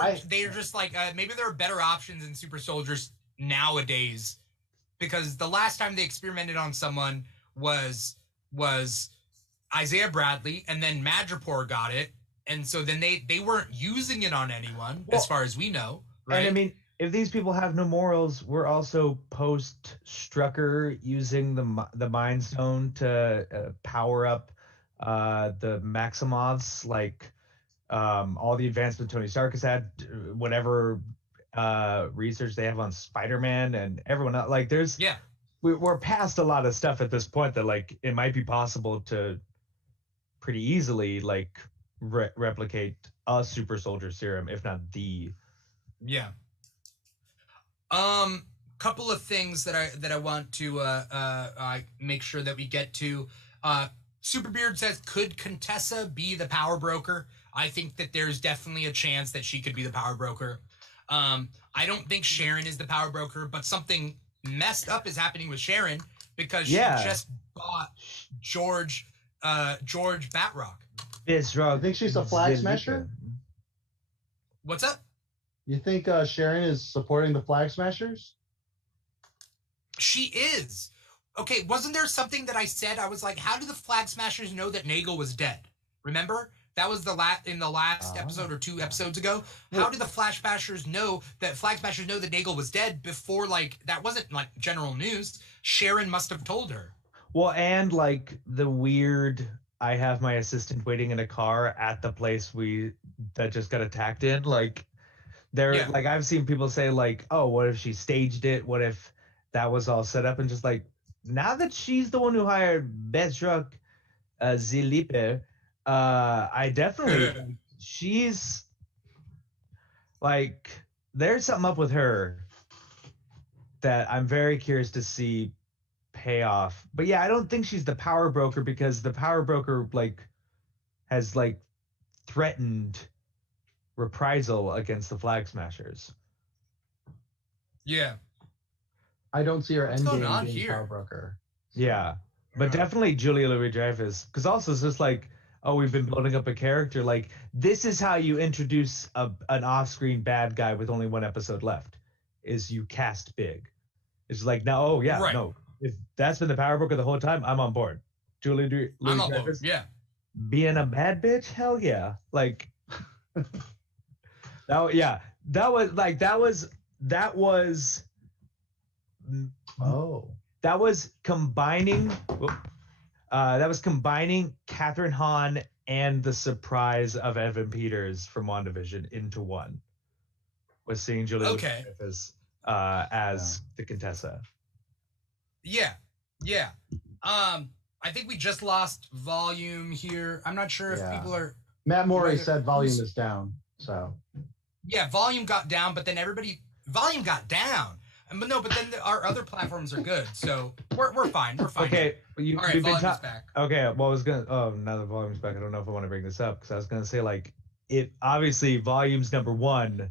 just like maybe there are better options in super soldiers nowadays, because the last time they experimented on someone was Isaiah Bradley, and then Madripoor got it, and so then they weren't using it on anyone, as far as we know, right? And I mean, if these people have no morals, we're also post Strucker using the Mind Stone to power up the Maximoffs, like all the advancement Tony Stark has had, whatever research they have on Spider-Man and everyone else. Like, there's we're past a lot of stuff at this point that, like, it might be possible to pretty easily, like, replicate a super soldier serum, if not the. Yeah. Couple of things that I want to make sure that we get to. Superbeard says, could Contessa be the power broker? I think that there's definitely a chance that she could be the power broker. I don't think Sharon is the power broker, but something messed up is happening with Sharon because she just bought George Batroc. It's wrong. I think she's a flag smasher. What's up? You think Sharon is supporting the Flag Smashers? She is. Okay, wasn't there something that I said? I was like, how do the Flag Smashers know that Nagel was dead? Remember? That was in the last episode or 2 episodes ago. How did the Flag Smashers know that Nagel was dead before, like, that wasn't, like, general news? Sharon must have told her. Well, and, like, the weird, I have my assistant waiting in a car at the place that just got attacked in, like... Like, I've seen people say, like, oh, what if she staged it? What if that was all set up? And just like, now that she's the one who hired Batroc Zilipe, I definitely, she's like, there's something up with her that I'm very curious to see pay off. But yeah, I don't think she's the power broker because the power broker, like, has, like, threatened reprisal against the Flag Smashers. Yeah. I don't see her What's endgame going on being here? power broker. Yeah. But definitely Julia Louis-Dreyfus. Because also it's just like, oh, we've been building up a character. Like, this is how you introduce an off-screen bad guy with only 1 episode left, is you cast big. It's like, no, oh, yeah, no. If that's been the power broker the whole time, I'm on board. Julia Louis-Dreyfus. Yeah. Being a bad bitch? Hell yeah. Like... that was combining Catherine Hahn and the surprise of Evan Peters from WandaVision into one. Was seeing Julia Louis-Dreyfus as the Contessa. Yeah. I think we just lost volume here. I'm not sure if people are. Matt Morey said volume is down. So. Yeah, volume got down, but then volume got down. But then our other platforms are good, so we're fine. We're fine. Okay, all right, volume's back. Okay, well, I was gonna. Oh, now the volume's back. I don't know if I want to bring this up because I was gonna say, like, it obviously volume's number 1,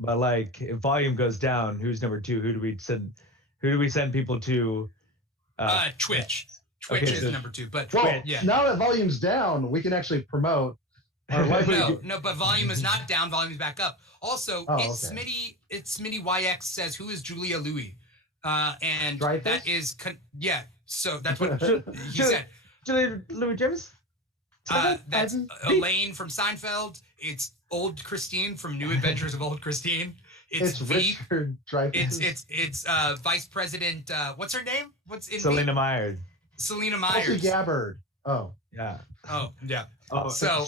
but, like, if volume goes down, who's number 2? Who do we send people to? Twitch. Twitch is number 2, but now that volume's down, we can actually promote. No, but volume is not down. Volume's back up. Also, Smitty YX says, "Who is Julia Louis?" And Dreyfus? That is So that's what he said. Julia Louis-Dreyfus. That's Elaine from Seinfeld. It's Old Christine from New Adventures of Old Christine. It's Richard Dreyfus. It's Vice President. What's her name? Selena Myers. Selena Myers. Tulsi Gabbard. Oh. Yeah. Oh yeah. So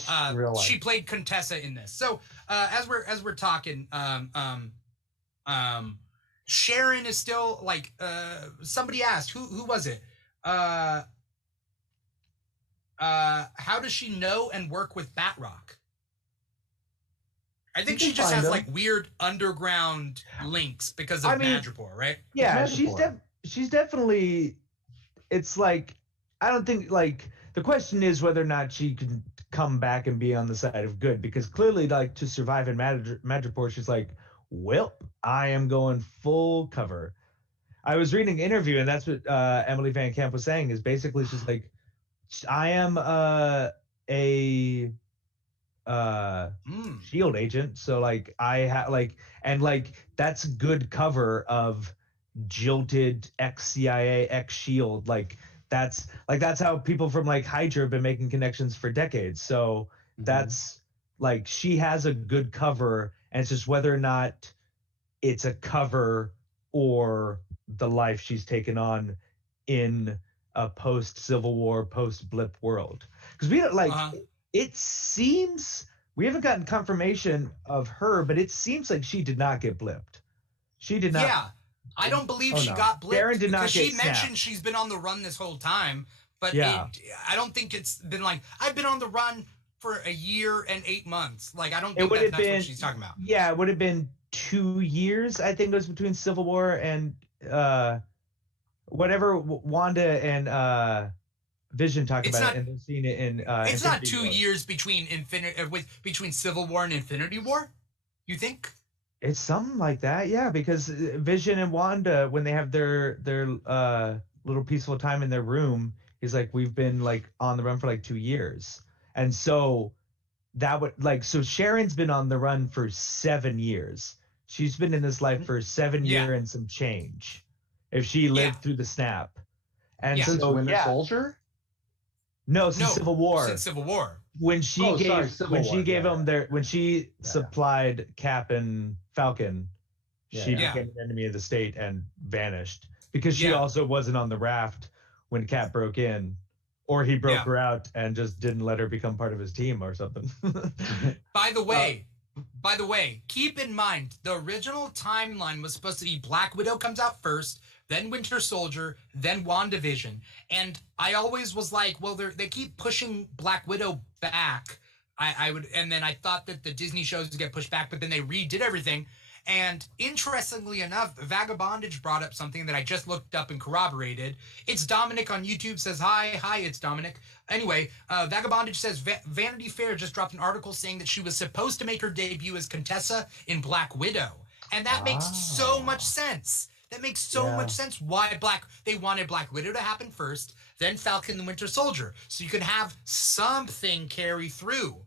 she played Contessa in this. So as we're talking, Sharon is still like somebody asked who was it? How does she know and work with Batroc? I think she just has like weird underground links because of Madripoor, right? Yeah, she's definitely. It's like, I don't think, like, the question is whether or not she can come back and be on the side of good, because clearly, like, to survive in Madripoor, she's like, well, I am going full cover. I was reading an interview, and that's what Emily Van Camp was saying, is basically she's like, I am a shield agent, so, like, I have, like, and, like, that's good cover of jilted ex-CIA, ex-SHIELD. Like that's how people from like Hydra have been making connections for decades. So that's like she has a good cover, and it's just whether or not it's a cover or the life she's taken on in a post-Civil War, post-blip world. Because we don't like it seems we haven't gotten confirmation of her, but it seems like she did not get blipped. She did not. Yeah, I don't believe she got blipped. Sharon did not because get she mentioned snapped. she's been on the run this whole time, but Yeah. I don't think it's been like I've been on the run for a year and 8 months. Like I don't It think would have that's been what she's talking about. Yeah, it would have been 2 years. I think it was between Civil War and whatever Wanda and Vision talk It's about not- it, and they've seen it in. It's not Infinity 2 War. years between between Civil War and Infinity War. You think? It's something like that, yeah. Because Vision and Wanda, when they have their little peaceful time in their room, he's like, we've been like on the run for like 2 years, and so that would like so Sharon's been on the run for 7 years. She's been in this life for 7 Yeah. years and some change. If she lived through the snap, and Yeah. Since so Winter yeah, Soldier? no, since Civil War. Since Civil War. When she Oh, gave sorry, Civil War, gave yeah. them their when she supplied Cap and Falcon, she Yeah. became an enemy of the state and vanished because she Yeah. also wasn't on the raft when Cap broke in, or he broke Yeah. her out and just didn't let her become part of his team or something. By the way, keep in mind the original timeline was supposed to be Black Widow comes out first, then Winter Soldier, then WandaVision. And I always was like, well, they keep pushing Black Widow back. And then I thought that the Disney shows would get pushed back, but then they redid everything. And interestingly enough, Vagabondage brought up something that I just looked up and corroborated. It's Dominic on YouTube says, hi, it's Dominic. Anyway, Vagabondage says Vanity Fair just dropped an article saying that she was supposed to make her debut as Contessa in Black Widow. And that makes so much sense. That makes so much sense why they wanted Black Widow to happen first, then Falcon and Winter Soldier. So you could have something carry through.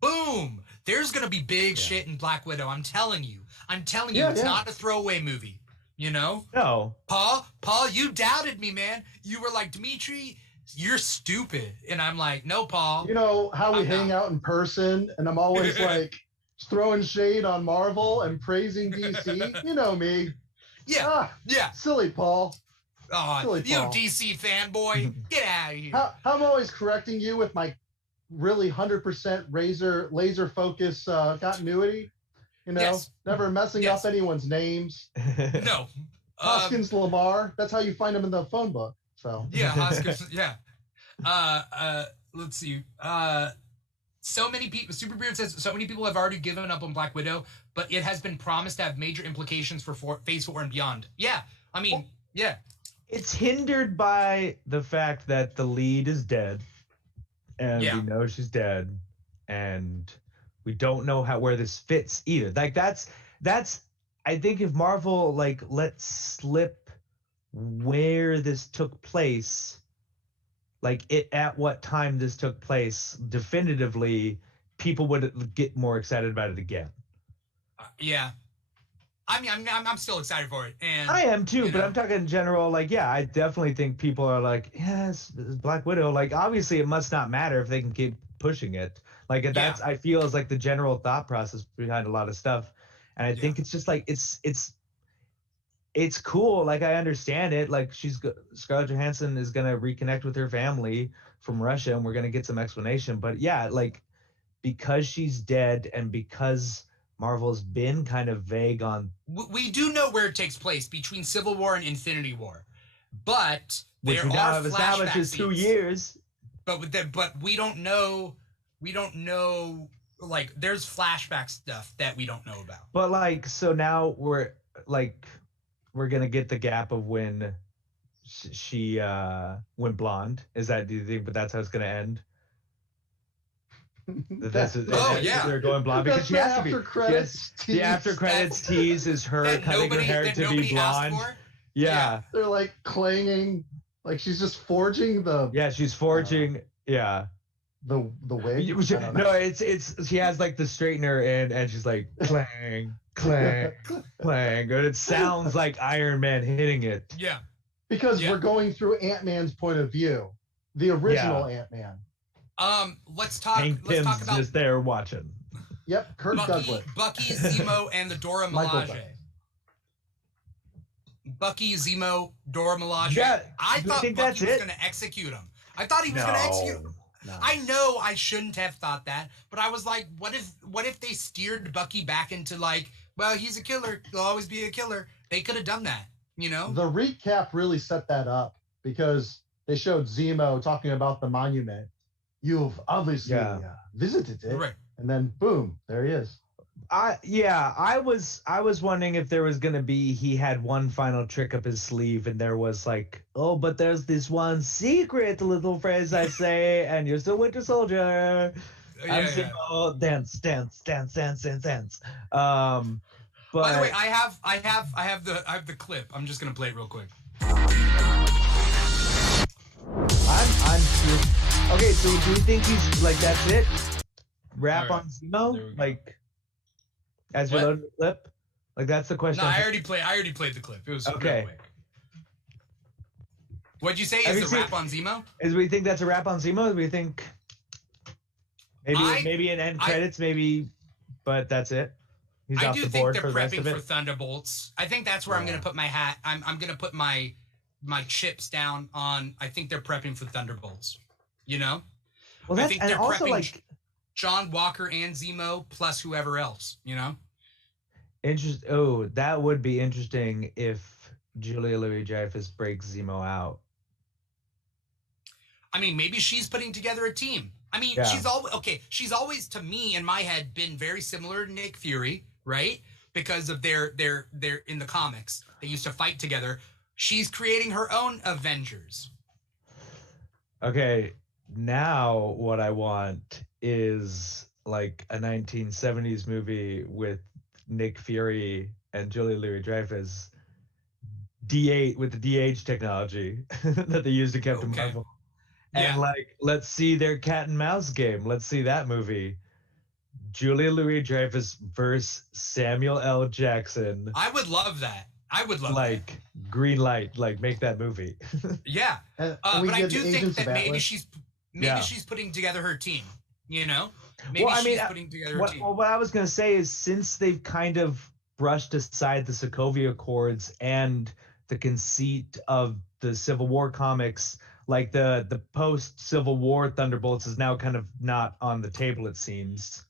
Boom! There's going to be big shit in Black Widow. I'm telling you. It's not a throwaway movie. You know? No. Paul, you doubted me, man. You were like, Dimitri, you're stupid. And I'm like, no, Paul. You know how we I'm hang not. out in person, and I'm always like throwing shade on Marvel and praising DC. You know me. Yeah. Yeah. Silly Paul. Oh, Silly you Paul. DC fanboy. Get out of here. How I'm always correcting you with my really 100% laser focus continuity. You know, Yes. never messing Yes. up anyone's names. No. Hoskins Lamar. That's how you find him in the phone book. So Yeah, Hoskins. Yeah. Let's see. So many people. Super Beard says so many people have already given up on Black Widow, but it has been promised to have major implications for Phase 4 and beyond. Yeah, I mean, yeah. It's hindered by the fact that the lead is dead, and Yeah. we know she's dead, and we don't know where this fits either. Like that's I think if Marvel like let slip where this took place, like at what time this took place definitively, people would get more excited about it again. Yeah. I mean, I'm still excited for it, and I am too, you but know. I'm talking in general. Like, yeah, I definitely think people are like, yes, Black Widow. Like, obviously, it must not matter if they can keep pushing it. Like, that's I feel is like the general thought process behind a lot of stuff, and I think it's just like it's cool. Like, I understand it. Like, Scarlett Johansson is gonna reconnect with her family from Russia, and we're gonna get some explanation. But yeah, like because she's dead and because Marvel's been kind of vague on. We do know where it takes place between Civil War and Infinity War, but Which there we now are have established flashback is 2 scenes. years. But we don't know. We don't know. Like, there's flashback stuff that we don't know about. But like, so now we're gonna get the gap of when she went blonde. Is that, do you think? But that's how it's gonna end. They're going blonde because That's she the has to be. after credits The after credits tease is her That cutting her hair that to be nobody asked blonde. for? Yeah. they're like clanging, like she's just forging the Yeah, she's forging. Yeah. the wig. I don't know. No, it's she has like the straightener and she's like clang, clang, clang. And it sounds like Iron Man hitting it. Yeah. Because we're going through Ant-Man's point of view, the original Yeah. Ant-Man. Let's talk. Hank Let's talk Pym's about just there watching. Yep, Kirk Douglas. Bucky, Zemo, and the Dora Michael Milaje. Douglas. Bucky, Zemo, Dora Milaje. Yeah, I you thought think Bucky that's was it? going to execute him. I thought he was going to execute him. No. I know I shouldn't have thought that, but I was like, what if they steered Bucky back into like, well, he's a killer. He'll always be a killer. They could have done that, you know? The recap really set that up because they showed Zemo talking about the monument. You've obviously visited it. Right. And then boom, there he is. I was wondering if there was gonna be he had one final trick up his sleeve and there was like, oh, but there's this one secret little phrase I say, and you're still Winter Soldier. I'm saying, oh, dance. But By the way, I have the clip. I'm just gonna play it real quick. I'm okay. So do you think he's like that's it? Wrap All on Zemo, like as you're loading the clip, like that's the question. No, I already played the clip. It was okay. Real quick. What'd you say? Is the wrap on Zemo? Is we think that's a wrap on Zemo? We think maybe an end credits, maybe, but that's it. He's I off do the think board they're for the rest prepping of it. for Thunderbolts. I think that's where I'm gonna put my hat. I'm gonna put my chips down on. I think they're prepping for Thunderbolts. You know. Well, I that's think and they're also prepping like John Walker and Zemo plus whoever else. You know. Oh, that would be interesting if Julia Louis-Dreyfus breaks Zemo out. I mean, maybe she's putting together a team. I mean, she's always to me in my head been very similar to Nick Fury, right? Because of their in the comics, they used to fight together. She's creating her own Avengers. Okay, now what I want is like a 1970s movie with Nick Fury and Julia Louis-Dreyfus D8 with the DH technology that they used in Captain Marvel. And like, let's see their cat and mouse game. Let's see that movie. Julia Louis-Dreyfus versus Samuel L. Jackson. I would love that. I would love like green light, like make that movie. Yeah. And But I do think that maybe Atlas. she's putting together her team. You know? Maybe Well, I mean, she's putting together her team. what I was gonna say is since they've kind of brushed aside the Sokovia Accords and the conceit of the Civil War comics, like the post Civil War Thunderbolts is now kind of not on the table, it seems.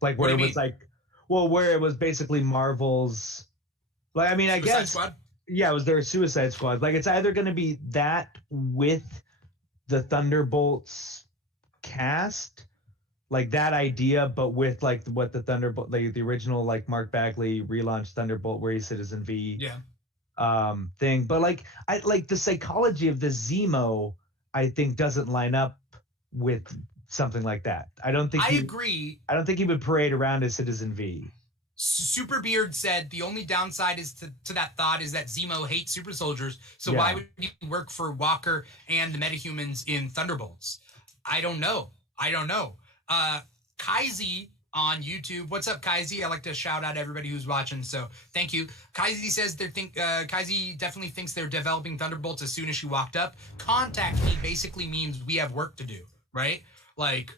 Like where it was like, well, where it was basically Marvel's, like, I mean, I guess, Squad? yeah, it was their Suicide Squad. Like it's either going to be that with the Thunderbolts cast, like that idea, but with like what the Thunderbolt, like the original, like Mark Bagley relaunched Thunderbolt, where he's Citizen V. Yeah. Thing, but like I like the psychology of the Zemo, I think doesn't line up with something like that. I agree. I don't think he would parade around as Citizen V. Superbeard said the only downside is to that thought is that Zemo hates super soldiers, so why would he work for Walker and the metahumans in Thunderbolts? I don't know. Kaizi on YouTube. What's up, Kaizi? I like to shout out everybody who's watching, so thank you. Kaizi says Kaizi definitely thinks they're developing Thunderbolts as soon as she walked up. Contact me basically means we have work to do, right? Like,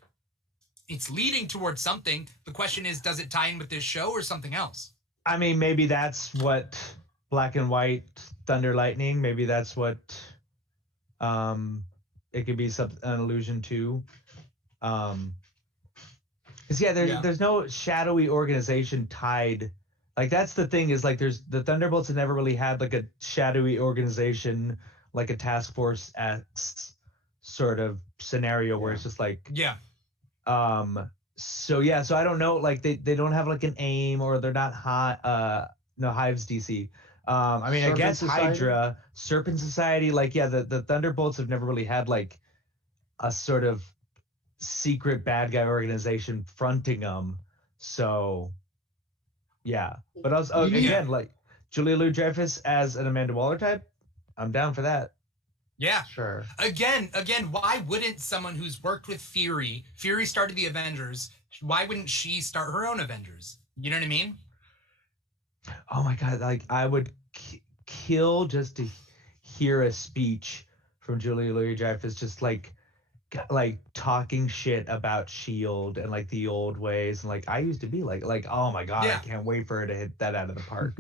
it's leading towards something. The question is, does it tie in with this show or something else? I mean, maybe that's what Black and White Thunder Lightning, maybe that's what it could be an allusion to. Because there's no shadowy organization tied. Like that's the thing is like there's the Thunderbolts have never really had like a shadowy organization like a Task Force X sort of scenario where it's just like so I don't know, like they don't have like an aim or they're not Hive's DC. I mean, I guess Society? Hydra, Serpent Society, like the Thunderbolts have never really had like a sort of secret bad guy organization fronting them. So but I was again like Julia Louis-Dreyfus as an Amanda Waller type, I'm down for that. Yeah, sure. Again, why wouldn't someone who's worked with Fury started the Avengers, why wouldn't she start her own Avengers? You know what I mean? Oh my god, like I would kill just to hear a speech from Julia Louis-Dreyfus, just like talking shit about Shield and like the old ways, and like I used to be like oh my god, I can't wait for her to hit that out of the park.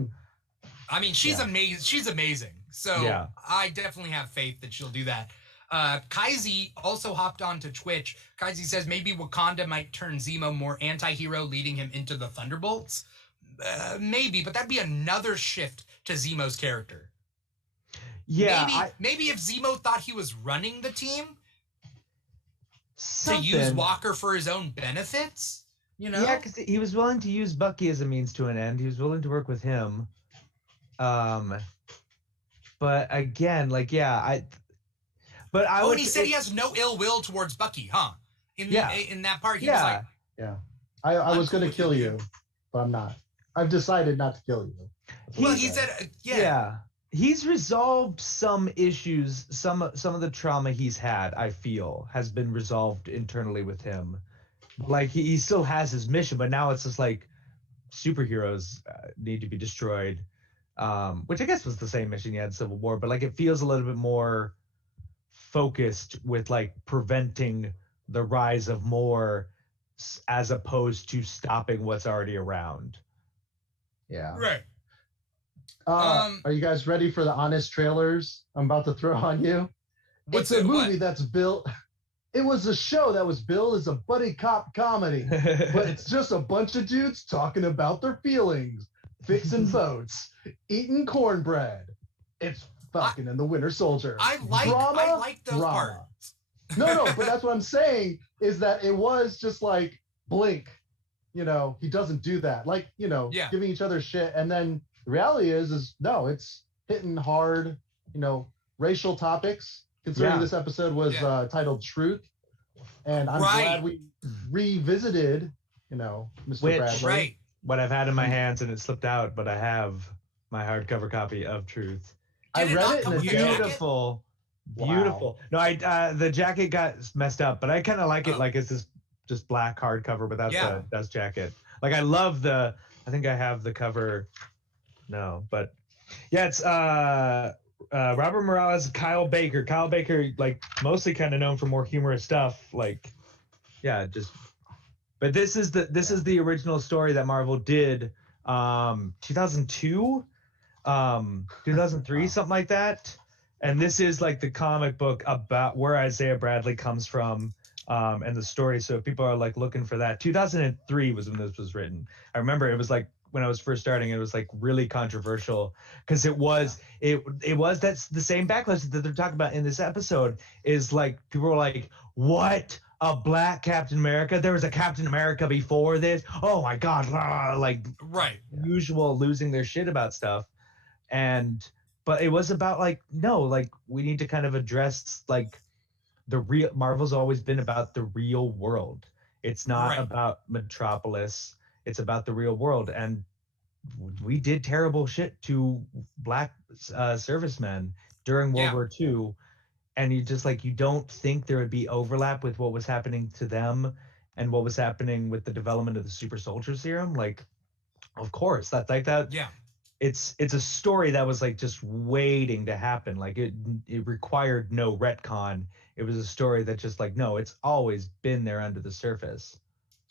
I mean, she's amazing. She's amazing. So I definitely have faith that she'll do that. Kaizi also hopped onto Twitch. Kaizi says maybe Wakanda might turn Zemo more anti-hero, leading him into the Thunderbolts. Maybe, but that'd be another shift to Zemo's character. Yeah. Maybe if Zemo thought he was running the team to use Walker for his own benefits, you know? Yeah, because he was willing to use Bucky as a means to an end. He was willing to work with him. But again, like, yeah, and he said he has no ill will towards Bucky, huh? In that part, he was like, I was going to kill you, but I'm not. I've decided not to kill you. Well, he said, he's resolved some issues. Some of the trauma he's had, I feel, has been resolved internally with him. Like he still has his mission, but now it's just like superheroes need to be destroyed. Which I guess was the same mission he had in Civil War, but like it feels a little bit more focused with like preventing the rise of more as opposed to stopping what's already around. Yeah. Right. Are you guys ready for the honest trailers I'm about to throw on you? It's a movie that's built. It was a show that was billed as a buddy cop comedy, but it's just a bunch of dudes talking about their feelings, fixing boats, eating cornbread. It's Falcon and the Winter Soldier. I like those parts. No, but that's what I'm saying is that it was just like blink. You know, he doesn't do that. Like, you know, giving each other shit. And then the reality is no, it's hitting hard, you know, racial topics. Considering this episode was titled Truth. And I'm glad we revisited, you know, Mr. Bradley. Right. What I've had in my hands and it slipped out, but I have my hardcover copy of Truth. I read it and it's beautiful. Beautiful. Wow. No, the jacket got messed up, but I kind of like it like it's this just black hardcover without the dust jacket. Like I love I think I have the cover. No, but yeah, it's Robert Morales, Kyle Baker. Kyle Baker, like mostly kind of known for more humorous stuff. Like, yeah, just. But this is the original story that Marvel did, 2002, 2003, something like that. And this is like the comic book about where Isaiah Bradley comes from, and the story. So if people are like looking for that, 2003 was when this was written. I remember it was like when I was first starting, it was like really controversial because that's the same backlash that they're talking about in this episode is like people were like, what? A black Captain America? There was a Captain America before this? Oh my God. Like usual losing their shit about stuff. But it was about like, no, like we need to kind of address like Marvel's always been about the real world. It's not about Metropolis. It's about the real world. And we did terrible shit to black servicemen during World War II. And you just like, you don't think there would be overlap with what was happening to them and what was happening with the development of the super soldier serum. Like, of course, that's like that. Yeah. It's a story that was like just waiting to happen. Like it required no retcon. It was a story that just like, no, it's always been there under the surface.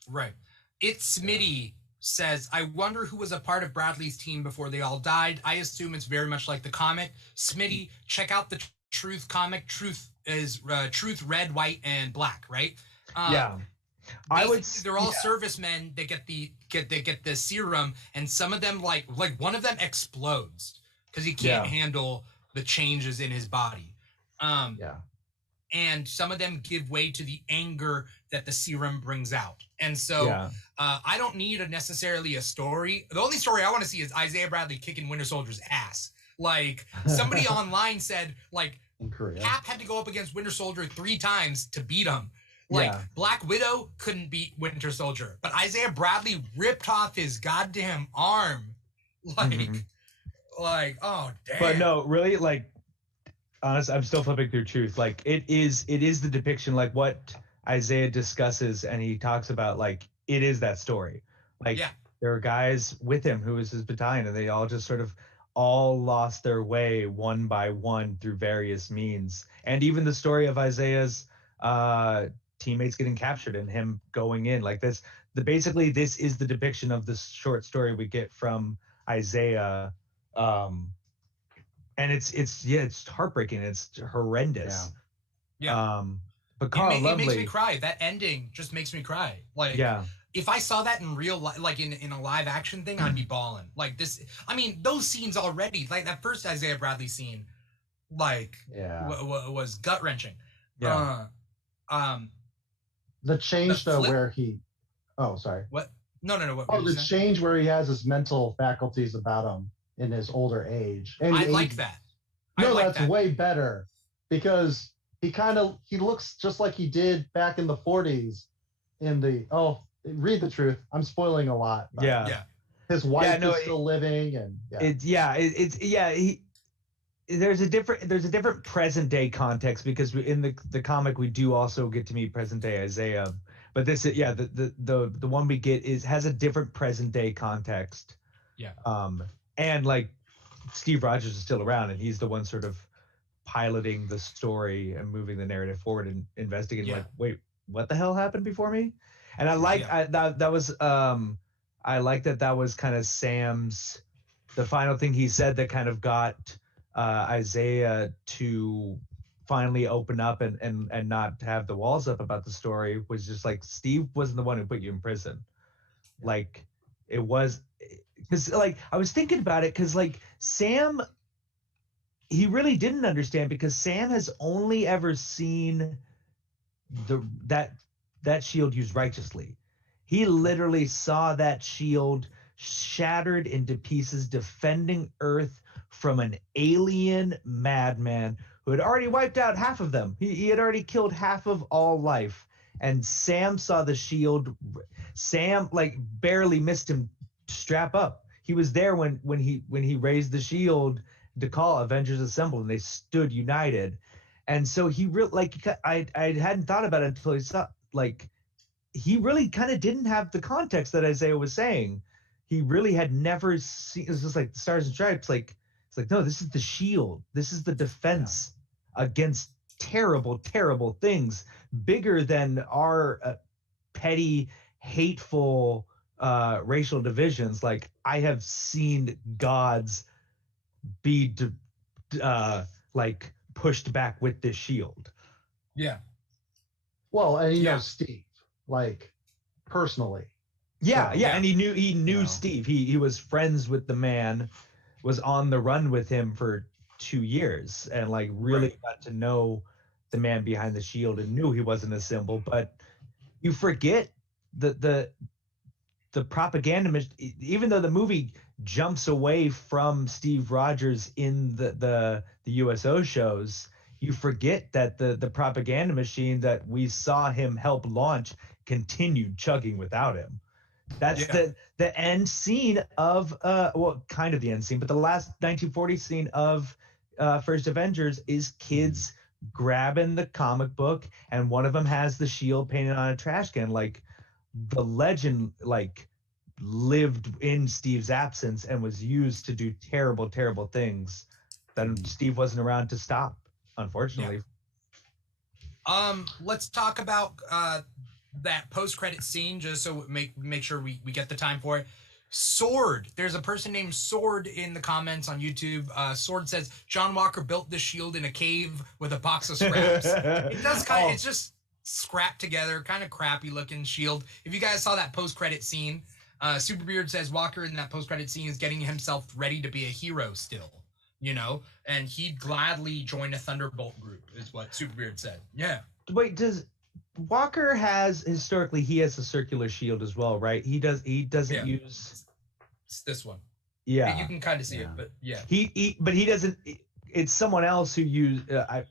Right. It's Smitty says, I wonder who was a part of Bradley's team before they all died. I assume it's very much like the comic. Smitty, check out the Truth comic. Truth is Truth red, white, and black, right? I would. They're all servicemen. They get the serum, and some of them like one of them explodes because he can't handle the changes in his body. And some of them give way to the anger that the serum brings out. And so I don't need necessarily a story. The only story I want to see is Isaiah Bradley kicking Winter Soldier's ass. Like somebody online said, like Cap had to go up against Winter Soldier 3 times to beat him. Like Black Widow couldn't beat Winter Soldier, but Isaiah Bradley ripped off his goddamn arm. Like, oh damn. But no, really, like, honest, I'm still flipping through Truth. Like, it is the depiction, like what Isaiah discusses and he talks about. Like, it is that story. Like, there were guys with him who was his battalion, and they all just sort of all lost their way one by one through various means. And even the story of Isaiah's teammates getting captured and him going in like this. Basically, this is the depiction of the short story we get from Isaiah. And it's heartbreaking. It's horrendous. Yeah. But Carl, it makes me cry. That ending just makes me cry. Like, yeah. If I saw that in real life, like in a live action thing, I'd be bawling. Like this, I mean, those scenes already, like that first Isaiah Bradley scene, like, was gut wrenching. Yeah. The change though, where he, oh, sorry. What? No. What the change where he has his mental faculties about him in his older age. And I like that. That's way better because he looks just like he did back in the 40s in the, read the truth. I'm spoiling a lot. Yeah. His wife is still living and there's a different present day context because in the comic we do also get to meet present day Isaiah, but this the one we get has a different present day context. And like Steve Rogers is still around and he's the one sort of piloting the story and moving the narrative forward and investigating like, wait, what the hell happened before me? And I like that was kind of Sam's, the final thing he said that kind of got Isaiah to finally open up and not have the walls up about the story was just like, Steve wasn't the one who put you in prison. Like it was, because like I was thinking about it because like Sam, he really didn't understand because Sam has only ever seen that shield used righteously. He literally saw that shield shattered into pieces defending Earth from an alien madman who had already wiped out half of them. He had already killed half of all life. And Sam saw the shield. Sam like barely missed him strap up. He was there when he raised the shield to call Avengers Assemble and they stood united. And so he really like I hadn't thought about it until he saw like he really kind of didn't have the context that Isaiah was saying. He really had never seen. It was just like the Stars and Stripes. Like it's like, no, this is the shield. This is the defense against terrible, terrible things, bigger than our petty, hateful racial divisions. Like I have seen gods be like pushed back with this shield. Yeah. Well, and he knows Steve, like personally. And he knew Steve. He was friends with the man, was on the run with him for 2 years, and like really got to know the man behind the shield and knew he wasn't a symbol. But you forget the propaganda, even though the movie jumps away from Steve Rogers in the USO shows, you forget that the propaganda machine that we saw him help launch continued chugging without him. That's the end scene of kind of the end scene, but the last 1940 scene of First Avengers is kids grabbing the comic book and one of them has the shield painted on a trash can. Like the legend like lived in Steve's absence and was used to do terrible, terrible things that Steve wasn't around to stop, unfortunately. Let's talk about that post-credit scene, just so make sure we get the time for it. Sword. There's a person named Sword in the comments on YouTube. Sword says John Walker built this shield in a cave with a box of scraps. It does kind of, it's just scrapped together, kind of crappy looking shield. If you guys saw that post-credit scene, Superbeard says Walker in that post-credit scene is getting himself ready to be a hero still, you know, and he'd gladly join a Thunderbolt group, is what Superbeard said. Yeah. Wait, Walker has historically he has a circular shield as well, right? He doesn't use. It's this one. Yeah, you can kind of see it, but yeah. But he doesn't. It's someone else who used. I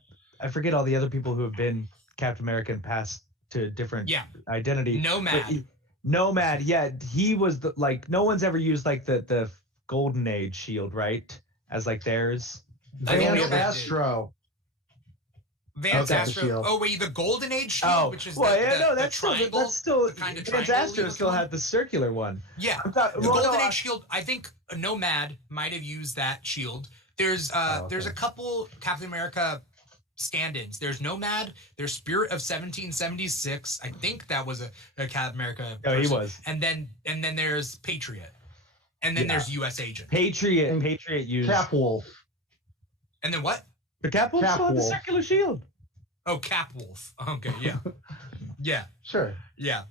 forget all the other people who have been Captain America and passed to different identity. Nomad. Yeah, he was no one's ever used like the Golden Age shield, right? As like theirs. Astro. Vance Okay. Astro. Shield. Oh wait, the Golden Age shield, which is the triangle. That's still the kind of Vance triangle Astro looking still one. had the circular one. Yeah, the the Golden Age shield. I think Nomad might have used that shield. There's there's a couple Captain America stand-ins. There's Nomad. There's Spirit of 1776. I think that was a Captain America. Oh, he person. was. And then there's Patriot. And then there's U.S. Agent. Patriot used Cap Wolf. And then what? The Cap Wolf still had the circular shield. Oh, Cap Wolf. Okay, yeah. Yeah. Sure. Yeah.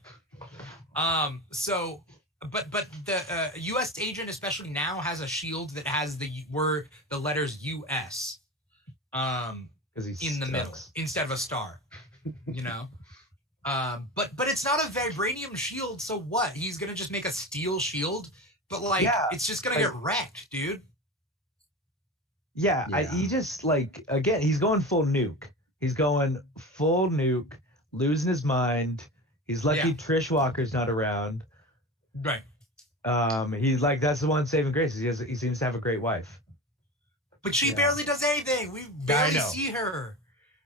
So but the U.S. agent, especially now, has a shield that has the letters U.S. In the middle instead of a star. You know? But it's not a vibranium shield, so what? He's gonna just make a steel shield, but it's just gonna get wrecked, dude. Yeah, he just again, he's going full nuke. He's going full nuke, losing his mind. He's lucky Trish Walker's not around. Right. He's that's the one saving grace. He seems to have a great wife. But she barely does anything. We barely see her.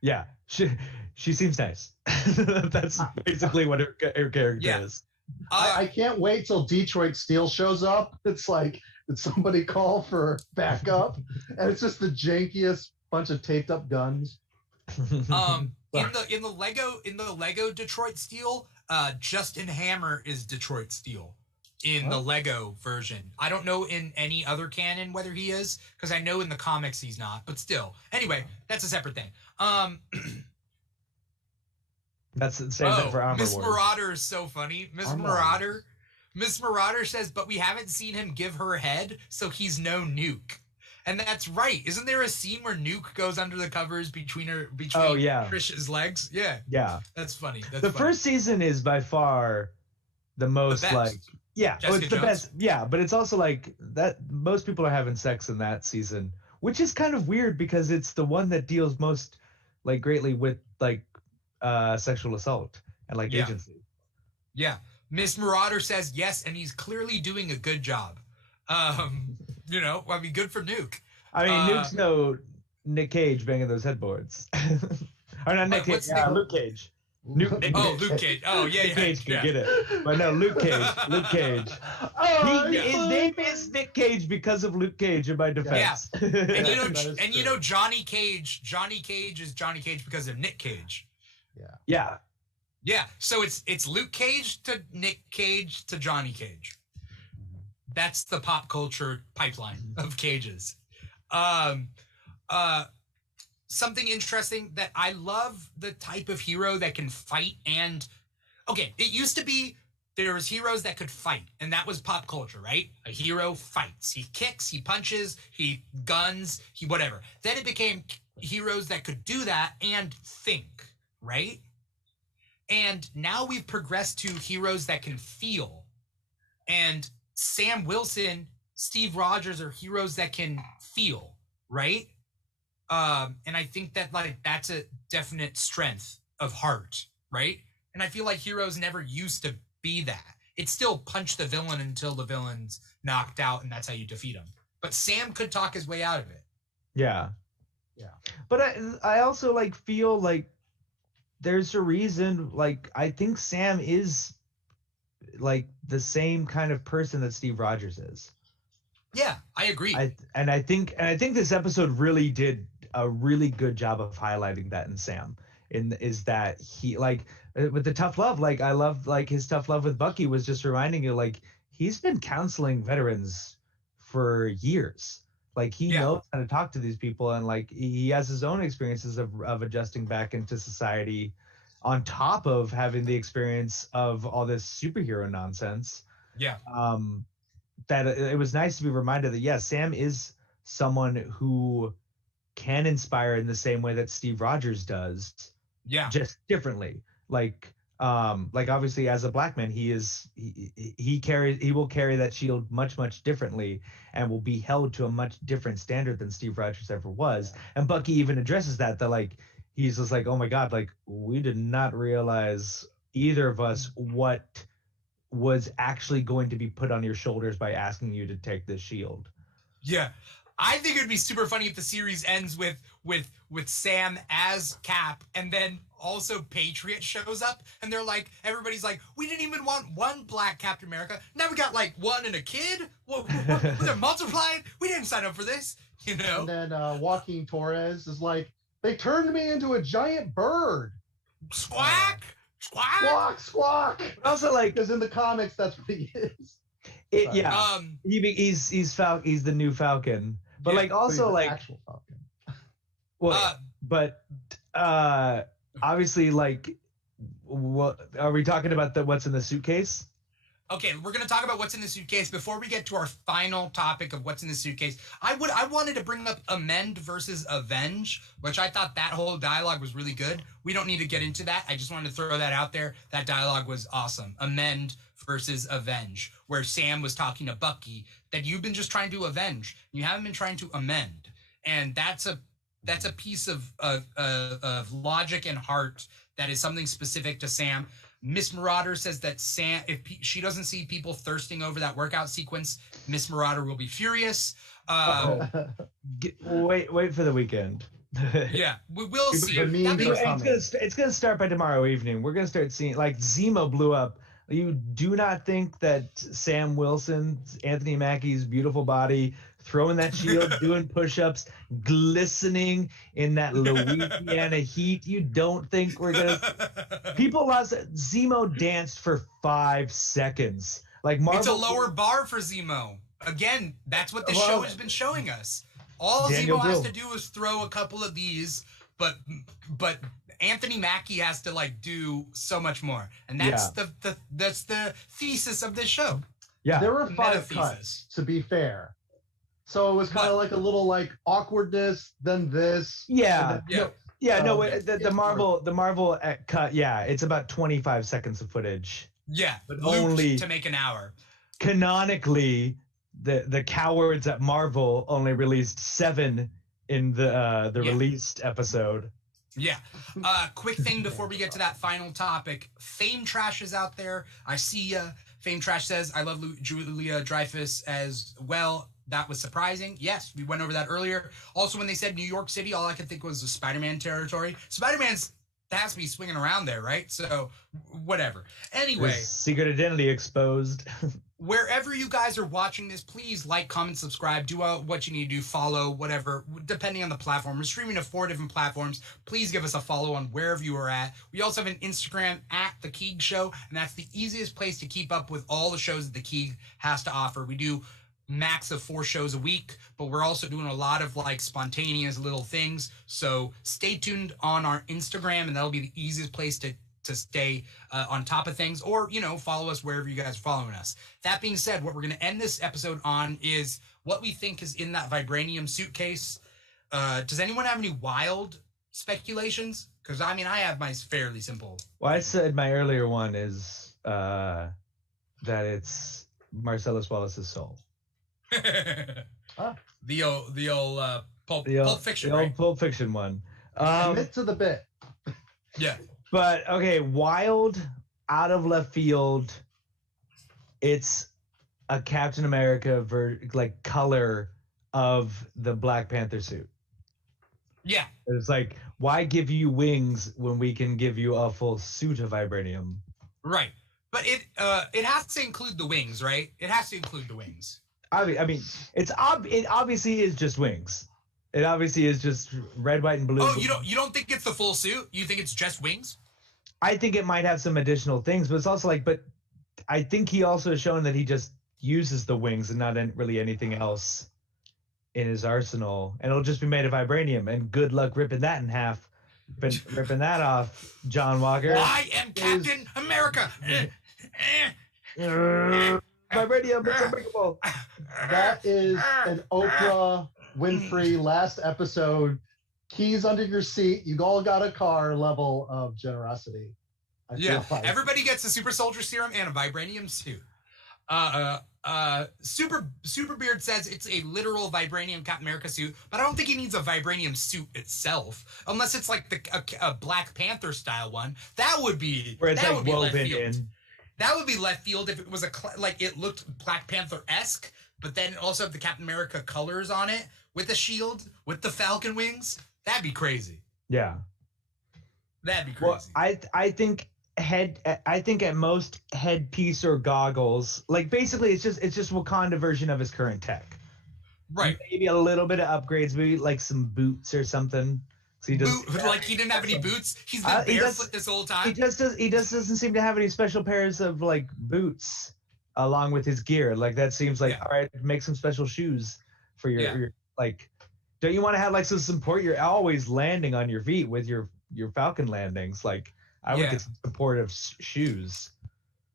Yeah, she seems nice. That's basically what her character is. I can't wait till Detroit Steel shows up. It's like, did somebody call for backup? And it's just the jankiest bunch of taped up guns. In the Lego Detroit Steel, Justin Hammer is Detroit Steel in the Lego version. I don't know in any other canon whether he is, because I know in the comics he's not, but still. Anyway, that's a separate thing. That's the same thing for Armor Miss Wars. Marauder is so funny. Miss Marauder says, but we haven't seen him give her head, so he's no Nuke. And that's right. Isn't there a scene where Nuke goes under the covers between Trish's legs? Yeah. Yeah. That's funny. The first season is by far the most Jessica it's the Jones? best. Yeah, but it's also that most people are having sex in that season, which is kind of weird because it's the one that deals most greatly with sexual assault and agency. Yeah. Miss Marauder says yes, and he's clearly doing a good job. Good for Nuke. I mean, Nuke's no Nick Cage banging those headboards. Or not Nick Cage, Luke Cage. Luke Cage. Oh, yeah, Nick Cage can get it. But no, Luke Cage. Luke Cage. His name is Nick Cage because of Luke Cage in my defense. Yeah. And Johnny Cage. Johnny Cage is Johnny Cage because of Nick Cage. Yeah. Yeah. So it's Luke Cage to Nick Cage to Johnny Cage. That's the pop culture pipeline of cages. Something interesting that I love the type of hero that can fight it used to be there was heroes that could fight, and that was pop culture, right? A hero fights. He kicks, he punches, he guns, he whatever. Then it became heroes that could do that and think, right? And now we've progressed to heroes that can feel. And Sam Wilson, Steve Rogers are heroes that can feel, right? And I think that that's a definite strength of heart, right? And I feel like heroes never used to be that. It's still punch the villain until the villain's knocked out, and that's how you defeat him. But Sam could talk his way out of it. Yeah. But I also feel there's a reason. I think Sam is the same kind of person that Steve Rogers is. Yeah, I agree. I think this episode really did a really good job of highlighting that in Sam. Is that he with the tough love, I love his tough love with Bucky was just reminding you he's been counseling veterans for years. He knows how to talk to these people, and he has his own experiences of adjusting back into society, on top of having the experience of all this superhero nonsense. Yeah. That it was nice to be reminded that Sam is someone who can inspire in the same way that Steve Rogers does. Yeah. Just differently. Obviously as a black man, he will carry that shield much differently and will be held to a much different standard than Steve Rogers ever was. And Bucky even addresses that he's just oh my God, we did not realize either of us what was actually going to be put on your shoulders by asking you to take this shield. Yeah. I think it would be super funny if the series ends with Sam as Cap, and then also Patriot shows up, and they're like, everybody's like, we didn't even want one black Captain America. Now we got like one and a kid. What they're multiplying. We didn't sign up for this, you know. And then Joaquin Torres is like, they turned me into a giant bird. Squawk, squawk, Squawk, squawk. Also, like, because in the comics, that's what he is. He's the new Falcon, but like also like actual Falcon. Well, but obviously, like, what are we talking about? What's in the suitcase? Okay, we're gonna talk about what's in the suitcase. Before we get to our final topic of what's in the suitcase, I wanted to bring up amend versus avenge, which I thought that whole dialogue was really good. We don't need to get into that. I just wanted to throw that out there. That dialogue was awesome. Amend versus avenge, where Sam was talking to Bucky that you've been just trying to avenge, you haven't been trying to amend, and that's a piece of logic and heart that is something specific to Sam. Miss Marauder says that Sam, if she doesn't see people thirsting over that workout sequence, Miss Marauder will be furious. Wait for the weekend. Yeah, we will see. It's gonna start by tomorrow evening. We're gonna start seeing, like, Zemo blew up. You do not think that Sam Wilson, Anthony Mackie's beautiful body, throwing that shield, doing push-ups, glistening in that Louisiana heat. You don't think we're gonna? People lost. Zemo danced for 5 seconds. Like Marvel, it's a lower bar for Zemo. Again, that's what the show has been showing us. All Zemo has to do is throw a couple of these, but Anthony Mackie has to like do so much more, and that's the thesis of this show. Yeah, there were 5 cuts, to be fair. So it was kind of like a little like awkwardness, then this. Yeah. Then, the Marvel cut. Yeah, it's about 25 seconds of footage. Yeah, but only to make an hour. Canonically, the cowards at Marvel only released 7 in the released episode. Yeah. Quick thing before we get to that final topic. Fame Trash is out there. I see ya. Fame Trash says, I love Julia Dreyfus as well. That was surprising. Yes, we went over that earlier. Also, when they said New York City, all I could think was the Spider-Man territory. Spider-Man's has to be swinging around there, right? So, whatever. Anyway. His secret identity exposed. Wherever you guys are watching this, please like, comment, subscribe, do what you need to do, follow, whatever, depending on the platform. We're streaming to 4 different platforms. Please give us a follow on wherever you are at. We also have an Instagram at The Keeg Show, and that's the easiest place to keep up with all the shows that The Keeg has to offer. We do max of 4 shows a week, but we're also doing a lot of like spontaneous little things. So stay tuned on our Instagram, and that'll be the easiest place to stay on top of things, or, you know, follow us wherever you guys are following us. That being said, what we're going to end this episode on is what we think is in that vibranium suitcase. Does anyone have any wild speculations? Because, I mean, I have my fairly simple. Well, I said my earlier one is that it's Marcellus Wallace's soul. The old Pulp Fiction, the right? old Pulp Fiction one. Commit to the bit. Yeah. But okay, wild, out of left field. It's a Captain America like color of the Black Panther suit. Yeah. It's like, why give you wings when we can give you a full suit of vibranium? Right. But it has to include the wings, right? It has to include the wings. I mean, it obviously is just wings. It obviously is just red, white, and blue. Oh, you don't think it's the full suit? You think it's just wings? I think it might have some additional things, but it's also like, but I think he also has shown that he just uses the wings and not really anything else in his arsenal, and it'll just be made of vibranium. And good luck ripping that in half, ripping that off, John Walker. I am Captain America. Vibranium, it's unbreakable. That is an Oprah Winfrey last episode. Keys under your seat. You all got a car level of generosity. I feel like. Everybody gets a super soldier serum and a vibranium suit. Super Beard says it's a literal vibranium Captain America suit, but I don't think he needs a vibranium suit itself, unless it's like a Black Panther style one. That would be where it's that like would be woven left field. in. That would be left field if it was like it looked Black Panther-esque. but then also have the Captain America colors on it with a shield, with the Falcon wings. That'd be crazy. Yeah. That'd be crazy. Well, I think at most headpiece or goggles. Like basically it's just Wakanda version of his current tech. Right. Maybe a little bit of upgrades, maybe like some boots or something. So he like he didn't have any boots. He's been barefoot this whole time. He just doesn't seem to have any special pairs of like boots along with his gear. Like that seems like all right, make some special shoes for your like. Don't you want to have like some support? You're always landing on your feet with your Falcon landings. Like I would get some supportive shoes.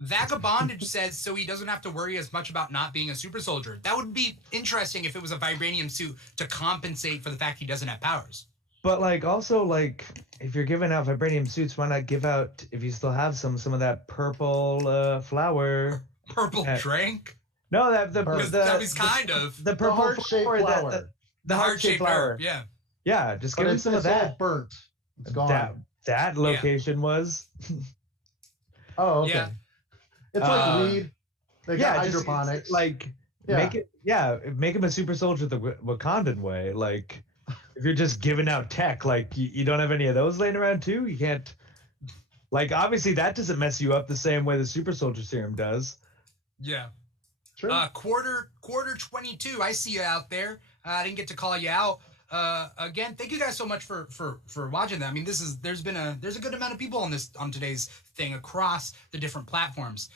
Vagabondage says so he doesn't have to worry as much about not being a super soldier. That would be interesting if it was a vibranium suit to compensate for the fact he doesn't have powers. But like also like if you're giving out vibranium suits, why not give out, if you still have some of that purple flower? Purple drink? No, the purple heart-shaped flower. The heart-shaped flower. Yeah. Yeah, just give him some of that. All burnt. It's gone. That location was. Oh, okay. Yeah. It's like weed. They got hydroponics. Make him a super soldier the Wakandan way. Like, if you're just giving out tech, like you don't have any of those laying around too. You can't. Like, obviously, that doesn't mess you up the same way the super soldier serum does. Yeah. Sure. Quarter 22. I see you out there. I didn't get to call you out. Again, thank you guys so much for watching that. I mean, there's a good amount of people on today's thing across the different platforms.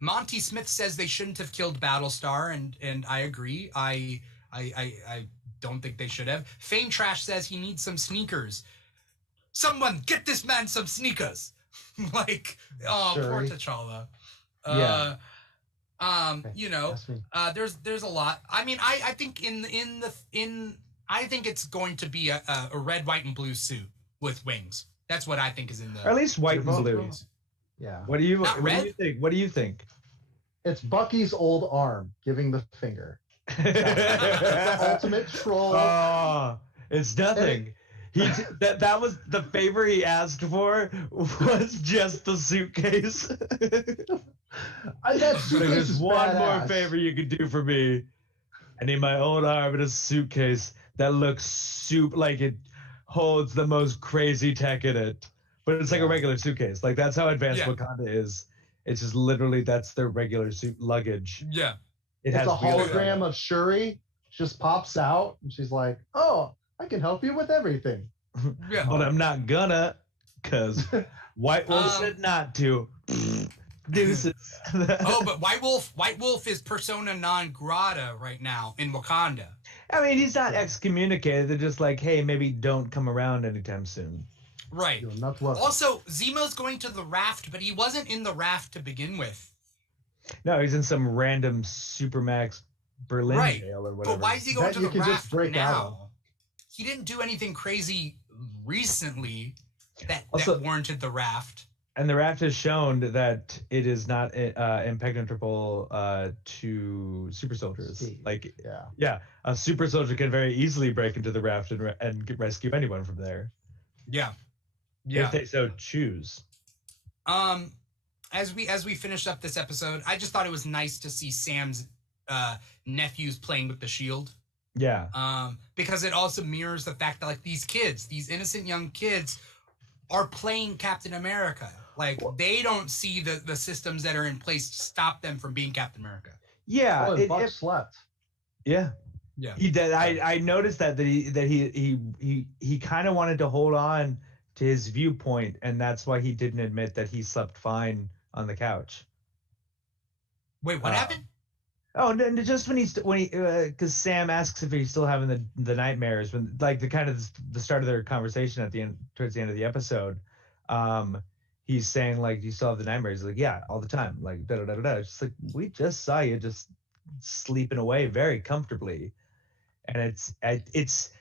Monty Smith says they shouldn't have killed Battlestar, and I agree. I don't think they should have. Fame Trash says he needs some sneakers. Someone get this man some sneakers. Like, poor T'Challa. There's a lot. I mean, I think I think it's going to be a red, white, and blue suit with wings. That's what I think is in the. Or at least white and blue. Yeah. What do you red? think? What do you think? It's Bucky's old arm giving the finger. That's the ultimate troll. Oh, it's nothing. That was the favor he asked for was just the suitcase. That suitcase There's is one badass. more favor you could do for me. I need my old arm in a suitcase that looks like it holds the most crazy tech in it. But it's like a regular suitcase. Like that's how advanced Wakanda is. It's just literally that's their regular suit luggage. Yeah. It's a hologram of Shuri. She just pops out and she's like, "Oh, I can help you with everything." Yeah. But I'm not gonna, cause White Wolf said not to. Deuces. But White Wolf is persona non grata right now in Wakanda. I mean, he's not excommunicated. They're just like, hey, maybe don't come around anytime soon. Right. You're not welcome. Also, Zemo's going to the raft, but he wasn't in the raft to begin with. No, he's in some random Supermax Berlin jail or whatever. But why is he going to the raft break now? out. He didn't do anything crazy recently that warranted the raft. And the raft has shown that it is not impenetrable to super soldiers. Like, a super soldier can very easily break into the raft and rescue anyone from there. Yeah. If they so choose. As we finished up this episode, I just thought it was nice to see Sam's nephews playing with the shield. Yeah. Because it also mirrors the fact that like these innocent young kids are playing Captain America. Like they don't see the systems that are in place to stop them from being Captain America. Yeah. Buck slept. Yeah. Yeah. He did. I noticed that he kind of wanted to hold on to his viewpoint, and that's why he didn't admit that he slept fine on the couch. Wait, what happened? Oh, just when because Sam asks if he's still having the nightmares when like the start of their conversation towards the end of the episode, he's saying like, "Do you still have the nightmares?" He's like, "Yeah, all the time." Like da da da da. It's just like we just saw you just sleeping away very comfortably, and it's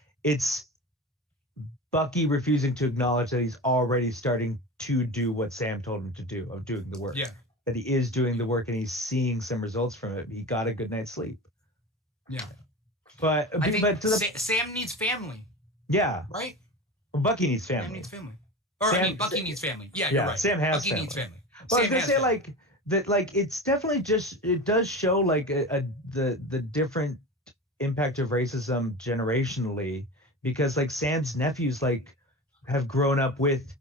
Bucky refusing to acknowledge that he's already starting to do what Sam told him to do of doing the work. Yeah. That he is doing the work and he's seeing some results from it. He got a good night's sleep. Yeah. But I think Sam needs family. Yeah. Right? Well, Bucky needs family. Sam needs family. Or Bucky needs family. Yeah, you're right. Sam has Bucky family. needs family. But I was gonna say, like, that like it's definitely just it does show like the different impact of racism generationally, because like Sam's nephews like have grown up with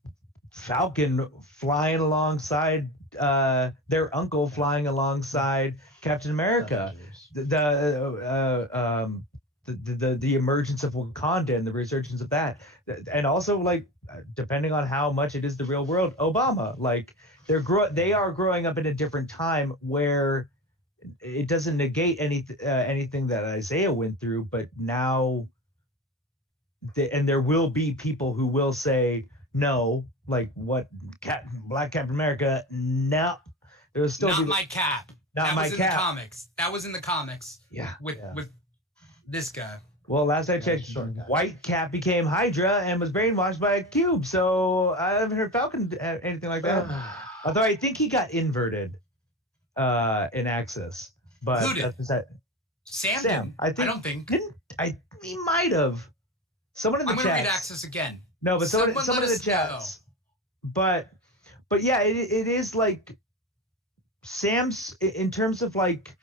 Falcon flying alongside their uncle flying alongside Captain America. The emergence of Wakanda and the resurgence of that, and also like depending on how much it is the real world, Obama, like they are growing up in a different time where it doesn't negate anything that Isaiah went through, but now and there will be people who will say no, like what Black Captain America, no, there will still not be my Cap. Not that my was in Cap. the comics. That was in the comics. Yeah. With this guy. Well, last I checked, White Cap became Hydra and was brainwashed by a cube. So I haven't heard Falcon anything like that. Although I think he got inverted in Access. But who did? Sam. Didn't. I don't think. He might have. Someone in the chat. I'm gonna read Access again. No, but someone in the know. chats. But yeah, it is like Sam's in terms of like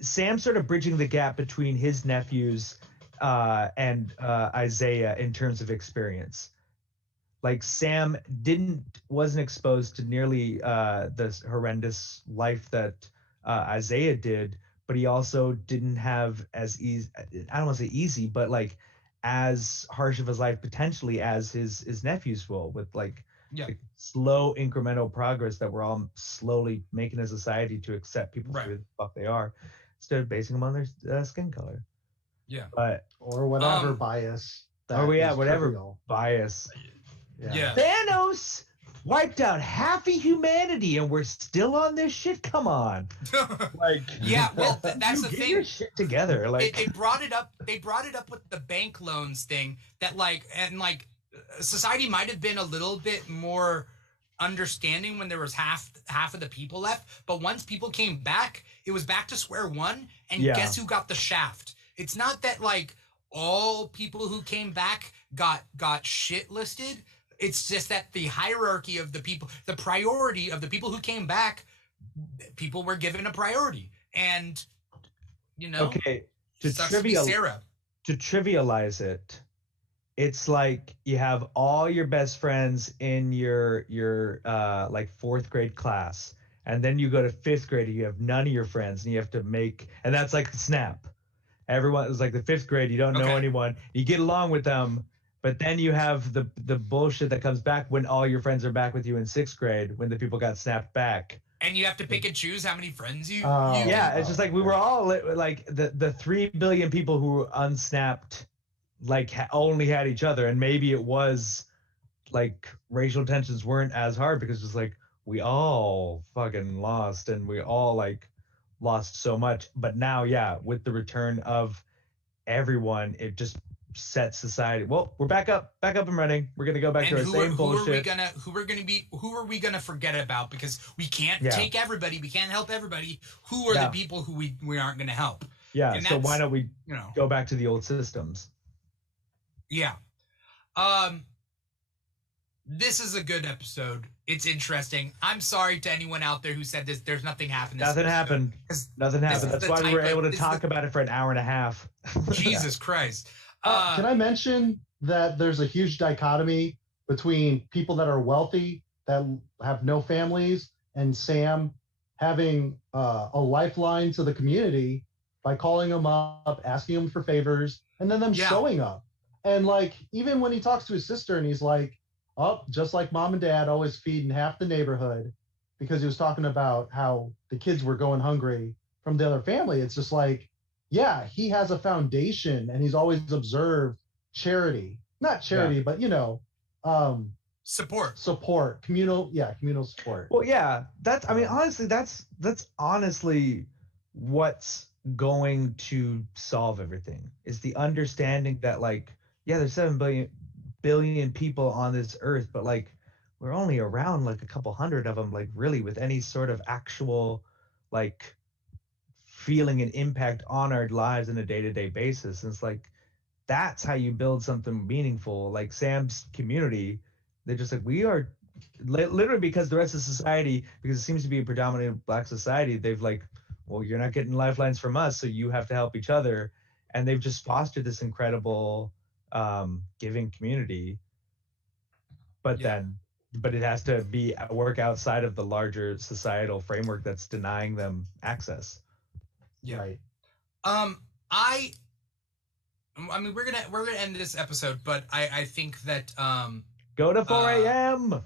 Sam sort of bridging the gap between his nephews and Isaiah in terms of experience. Like Sam wasn't exposed to nearly this horrendous life that Isaiah did, but he also didn't have as easy, I don't want to say easy, but like as harsh of his life potentially as his nephews will, with like slow incremental progress that we're all slowly making as a society to accept people for who the fuck they are, instead of basing them on their skin color. Yeah. But or whatever bias. Whatever trivial. Bias. Yeah. Thanos wiped out half of humanity, and we're still on this shit. Come on. Like, yeah. Well, that's the get thing. Your shit together. Like they brought it up. They brought it up with the bank loans thing. That like society might have been a little bit more understanding when there was half of the people left, but once people came back, it was back to square one. And guess who got the shaft? It's not that like all people who came back got shit listed. It's just that the hierarchy of the people, the priority of the people who came back, people were given a priority. And okay, to trivialize it, it's like you have all your best friends in your like fourth grade class, and then you go to fifth grade and you have none of your friends, and you have to and that's like the snap. Everyone is like the fifth grade, you don't know anyone, you get along with them, but then you have the bullshit that comes back when all your friends are back with you in sixth grade when the people got snapped back. And you have to pick and choose how many friends you it's just like we were all like the 3 billion people who were unsnapped like only had each other, and maybe it was like racial tensions weren't as hard because it's like we all fucking lost and we all like lost so much. But now with the return of everyone, it just sets society. Well, we're back up and running. We're gonna go back to our same bullshit. Who are we gonna forget about? Because we can't take everybody, we can't help everybody. Who are the people who we aren't gonna help? Yeah, so why don't we go back to the old systems? Yeah. This is a good episode. It's interesting. I'm sorry to anyone out there who said this. There's nothing happened. Nothing happened. That's why we were able to talk about it for an hour and a half. Jesus Christ. Can I mention that there's a huge dichotomy between people that are wealthy that have no families and Sam having a lifeline to the community by calling them up, asking them for favors, and then them showing up. And like, even when he talks to his sister and he's like, oh, just like mom and dad always feeding half the neighborhood, because he was talking about how the kids were going hungry from the other family. It's just like, yeah, he has a foundation and he's always observed charity, not charity, but support, communal support. Well, yeah, that's, I mean, honestly, that's honestly what's going to solve everything, is the understanding that like, there's 7 billion people on this earth, but like we're only around like a couple hundred of them, like really with any sort of actual like feeling and impact on our lives on a day-to-day basis. And it's like, that's how you build something meaningful. Like Sam's community, they're just like, we are literally because the rest of society, because it seems to be a predominantly black society, they've like, well, you're not getting lifelines from us, so you have to help each other, and they've just fostered this incredible giving community. But it has to be work outside of the larger societal framework that's denying them access. Yeah. Right. I mean, we're gonna end this episode, but I think that go to 4 a.m.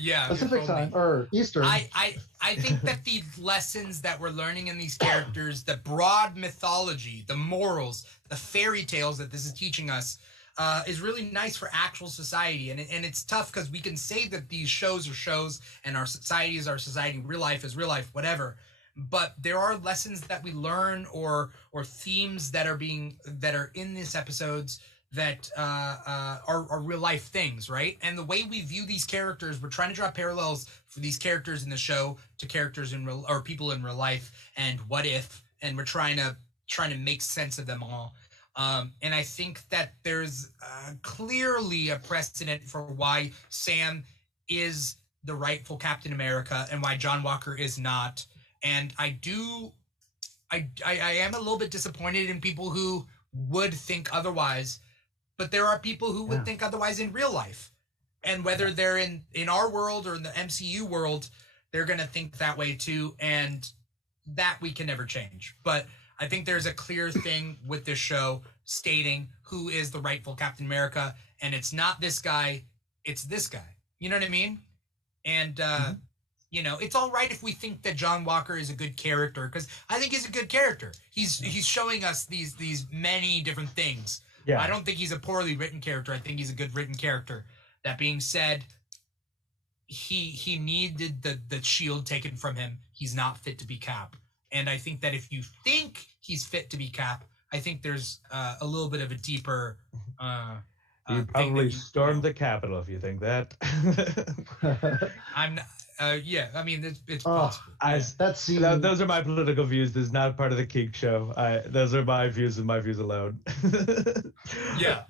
Yeah, Pacific time or Eastern. I think that the lessons that we're learning in these characters, the broad mythology, the morals, the fairy tales that this is teaching us, is really nice for actual society. And it's tough because we can say that these shows are shows and our society is our society, real life is real life, whatever. But there are lessons that we learn or themes that are in these episodes that are real life things, right? And the way we view these characters, we're trying to draw parallels for these characters in the show to characters in real, or people in real life, and what if, and we're trying to make sense of them all. And I think that there's clearly a precedent for why Sam is the rightful Captain America and why John Walker is not. And I am a little bit disappointed in people who would think otherwise, but there are people who would think otherwise in real life. And whether they're in our world or in the MCU world, they're going to think that way too. And that we can never change. But I think there's a clear thing with this show stating who is the rightful Captain America. And it's not this guy, it's this guy. You know what I mean? And, you know, it's all right if we think that John Walker is a good character, because I think he's a good character. He's showing us these many different things. Yeah. I don't think he's a poorly written character. I think he's a good written character. That being said, he needed the shield taken from him. He's not fit to be Cap. And I think that if you think he's fit to be Cap, I think there's a little bit of a deeper you probably stormed the Capitol if you think that. I'm not. Yeah, I mean, it's possible. Those are my political views. This is not part of the Kink Show. Those are my views and my views alone. Yeah.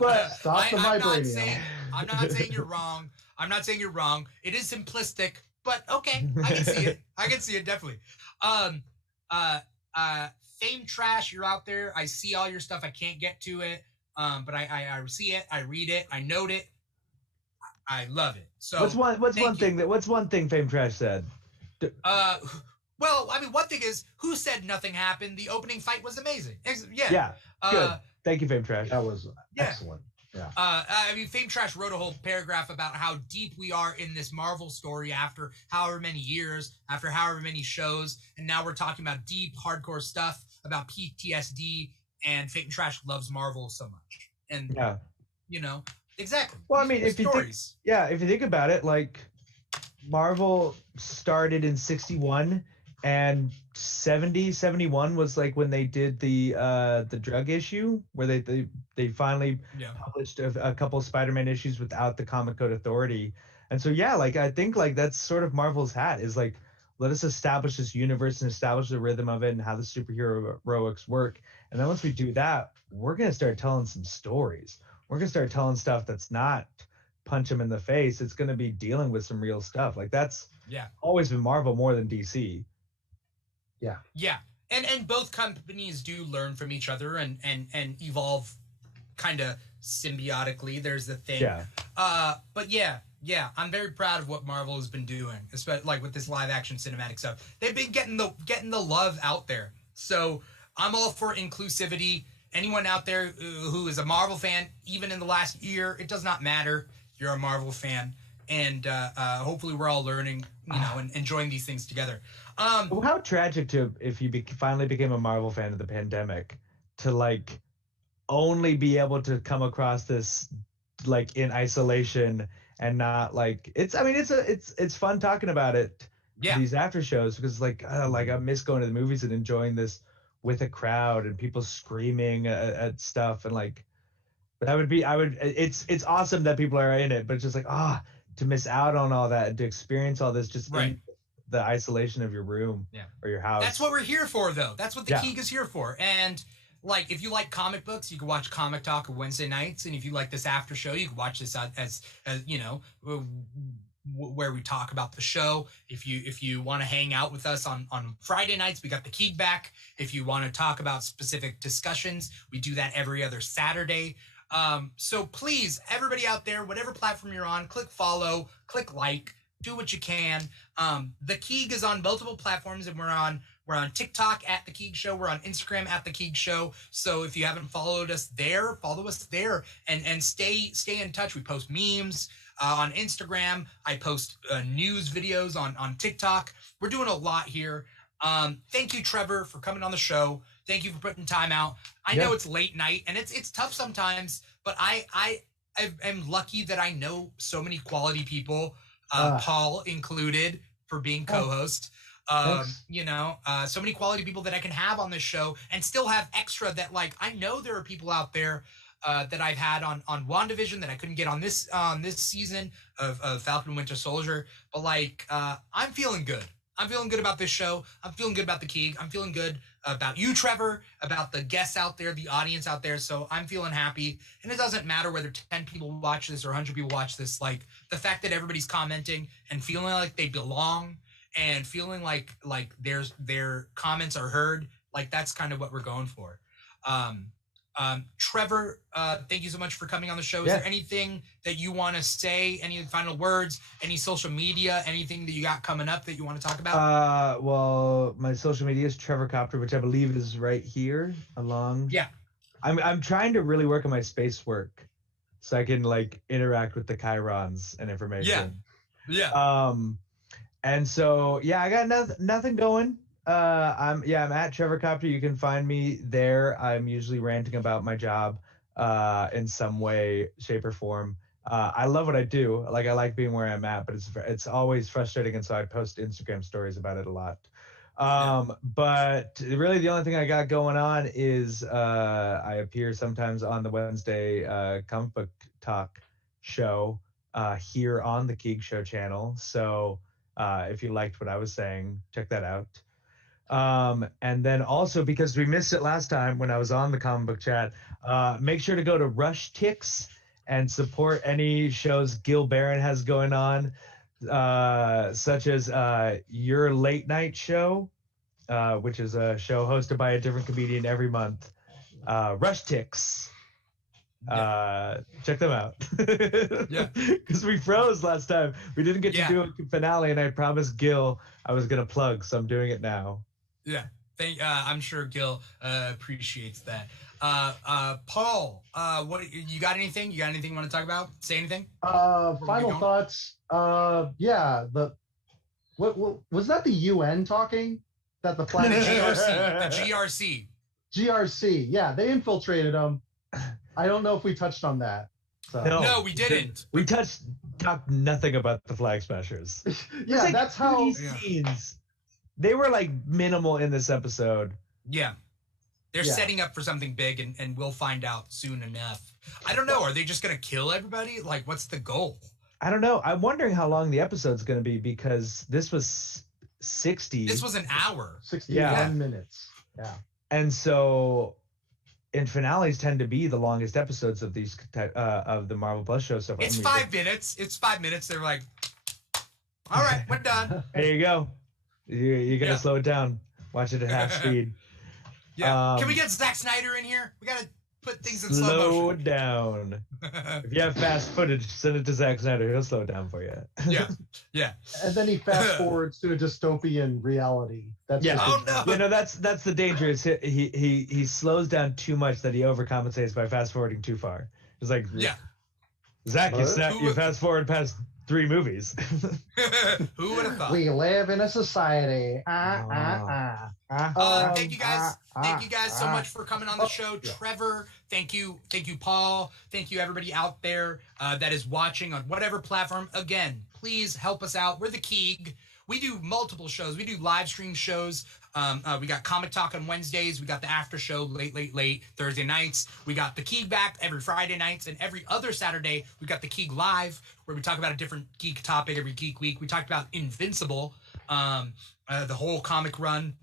But stop the vibranium. I'm not saying you're wrong. I'm not saying you're wrong. It is simplistic, but okay, I can see it. I can see it definitely. Fame Trash, you're out there. I see all your stuff. I can't get to it, but I see it. I read it. I note it. I love it. So what's one thing Fame Trash said? Well, I mean, one thing is, who said nothing happened? The opening fight was amazing. Yeah. Good. Thank you, Fame Trash. That was excellent. Yeah. I mean, Fame Trash wrote a whole paragraph about how deep we are in this Marvel story after however many years, after however many shows, and now we're talking about deep, hardcore stuff about PTSD, and Fame Trash loves Marvel so much. And, you know, exactly. Well, I mean, if you think about it, like, Marvel started in 61, and 71 was like when they did the drug issue where they finally published a couple of Spider-Man issues without the Comic Code Authority. And so like I think like that's sort of Marvel's hat, is like, let us establish this universe and establish the rhythm of it and how the superhero heroics work. And then once we do that, we're gonna start telling some stories. We're gonna start telling stuff that's not punch them in the face. It's gonna be dealing with some real stuff. Like that's always been Marvel more than DC. Yeah. And both companies do learn from each other and evolve kind of symbiotically. There's the thing. But I'm very proud of what Marvel has been doing, especially like with this live action cinematic stuff. They've been getting the love out there. So I'm all for inclusivity. Anyone out there who is a Marvel fan, even in the last year, it does not matter. You're a Marvel fan. And hopefully we're all learning, you know, and enjoying these things together. How tragic if you finally became a Marvel fan of the pandemic, to like only be able to come across this like in isolation and not like it's fun talking about it. These after shows, because like I miss going to the movies and enjoying this with a crowd and people screaming at stuff, and like, but it's awesome that people are in it, but it's just like to miss out on all that and to experience all this just in the isolation of your room or your house. That's what we're here for, though. That's what the Keeg is here for. And like, if you like comic books, you can watch Comic Talk on Wednesday nights, and if you like this after show, you can watch this as you know, where we talk about the show. If you want to hang out with us on Friday nights, we got the Keeg back. If you want to talk about specific discussions, we do that every other Saturday. So please, everybody out there, whatever platform you're on, click follow, click like, do what you can. The Keeg is on multiple platforms, and we're on TikTok at The Keeg Show. We're on Instagram at The Keeg Show. So if you haven't followed us there, follow us there and stay in touch. We post memes on Instagram. I post news videos on TikTok. We're doing a lot here. Thank you, Trevor, for coming on the show. Thank you for putting time out. I know it's late night and it's tough sometimes, but I am lucky that I know so many quality people, Paul included, for being co-host. You know, so many quality people that I can have on this show and still have extra that, like, I know there are people out there that I've had on WandaVision that I couldn't get on this season of Falcon Winter Soldier. But, like, I'm feeling good. I'm feeling good about this show. I'm feeling good about the Keeg. I'm feeling good about you, Trevor, about the guests out there, the audience out there. So I'm feeling happy. And it doesn't matter whether 10 people watch this or 100 people watch this. Like, the fact that everybody's commenting and feeling like they belong and feeling like their comments are heard, like, that's kind of what we're going for. Trevor, thank you so much for coming on the show. Is there anything that you want to say? Any final words? Any social media? Anything that you got coming up that you want to talk about? Well, my social media is Trevor Copter, which I believe is right here along. Yeah. I'm trying to really work on my space work so I can, like, interact with the Chirons and information. Yeah. And so, yeah, I got nothing going. I'm at Trevor Copter. You can find me there. I'm usually ranting about my job in some way, shape, or form. I love what I do. Like, I like being where I'm at, but it's always frustrating, and so I post Instagram stories about it a lot. But really the only thing I got going on is I appear sometimes on the Wednesday comic book talk show here on the Keeg Show channel. So if you liked what I was saying, check that out. And then also, because we missed it last time when I was on the comic book chat, make sure to go to Rush Ticks and support any shows Gil Barron has going on, such as Your Late Night Show, which is a show hosted by a different comedian every month. Rush Ticks. Check them out. Because we froze last time. We didn't get to do a finale, and I promised Gil I was going to plug, so I'm doing it now. Yeah. I'm sure Gil appreciates that. Paul, what you got anything? You want to talk about? Say anything? Final thoughts. What was that, the UN talking? That the planet GRC. GRC. Yeah, they infiltrated them. I don't know if we touched on that. So. No, we didn't. We talked nothing about the Flag Smashers. Yeah, like that's how scenes. They were, like, minimal in this episode. Yeah. They're setting up for something big, and we'll find out soon enough. I don't know. Are they just going to kill everybody? Like, what's the goal? I don't know. I'm wondering how long the episode's going to be, because this was 60. This was an hour. 61 minutes. Yeah. And so, and finales tend to be the longest episodes of these of the Marvel Plus shows. So it's 5 minutes. It's 5 minutes. They're like, all right, we're done. There you go. You got to slow it down. Watch it at half speed. Yeah. Can we get Zack Snyder in here? We got to put things in slow motion. Slow it down. If you have fast footage, send it to Zack Snyder. He'll slow it down for you. Yeah. And then he fast forwards to a dystopian reality. That's that's the danger. Is he slows down too much that he overcompensates by fast forwarding too far. It's like, Zach, you fast forward past 3 movies. Who would have thought? We live in a society. Thank you guys. Thank you guys so much for coming on the show. Trevor, thank you. Thank you, Paul. Thank you, everybody out there that is watching on whatever platform. Again, please help us out. We're the Keeg. We do multiple shows. We do live stream shows. We got Comic Talk on Wednesdays. We got the After Show late Thursday nights. We got the Keeg back every Friday nights. And every other Saturday, we got the Keeg Live, where we talk about a different geek topic every geek week. We talked about Invincible, the whole comic run,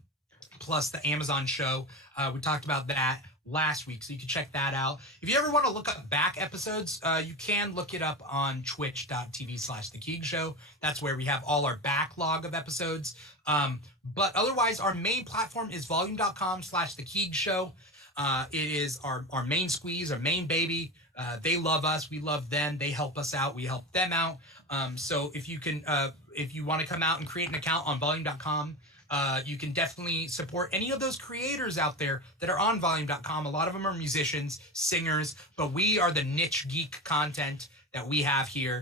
plus the Amazon show. We talked about that. last week, so you can check that out. If you ever want to look up back episodes, you can look it up on twitch.tv/The Keeg Show. That's where we have all our backlog of episodes. But otherwise, our main platform is volume.com/The Keeg Show. It is our main squeeze, our main baby. They love us. We love them. They help us out. We help them out. So if you can, if you want to come out and create an account on volume.com, you can definitely support any of those creators out there that are on volume.com. A lot of them are musicians, singers, but we are the niche geek content that we have here.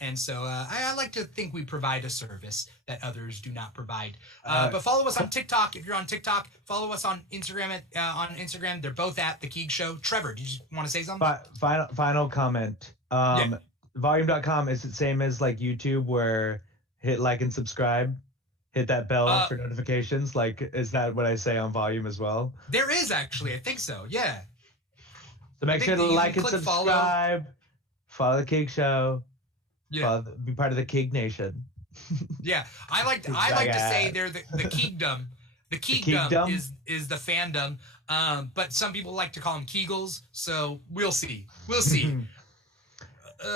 And so I like to think we provide a service that others do not provide. But follow us on TikTok. If you're on TikTok, follow us on Instagram. On Instagram, they're both at The Keeg Show. Trevor, do you want to say something? Final comment. Yeah. Volume.com, is it same as like YouTube where hit like and subscribe? Hit that bell for notifications? Like, is that what I say on Volume as well? There is actually. I think so. Yeah. So make sure to like and subscribe. Follow The Keeg Show. Yeah. Be part of the Keeg Nation. Yeah. I like to say they're the Keegdom. The Keegdom is the fandom. But some people like to call them Kegels. So we'll see. We'll see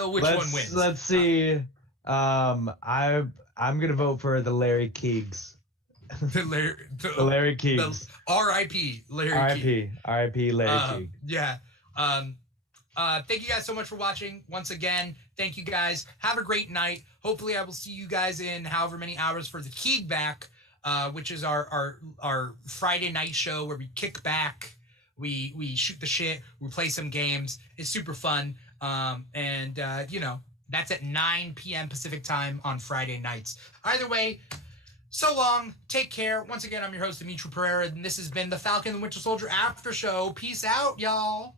which one wins. Let's see. I'm gonna vote for the Larry Keegs. The Larry Keegs. R.I.P. Larry Keeg. R.I.P. Larry Keeg. Yeah. Thank you guys so much for watching. Once again, thank you guys. Have a great night. Hopefully I will see you guys in however many hours for the Keeg Back, which is our Friday night show where we kick back, we shoot the shit, we play some games. It's super fun. You know, that's at 9 p.m. Pacific time on Friday nights. Either way, so long. Take care. Once again, I'm your host, Dimitri Pereira, and this has been the Falcon and the Winter Soldier After Show. Peace out, y'all.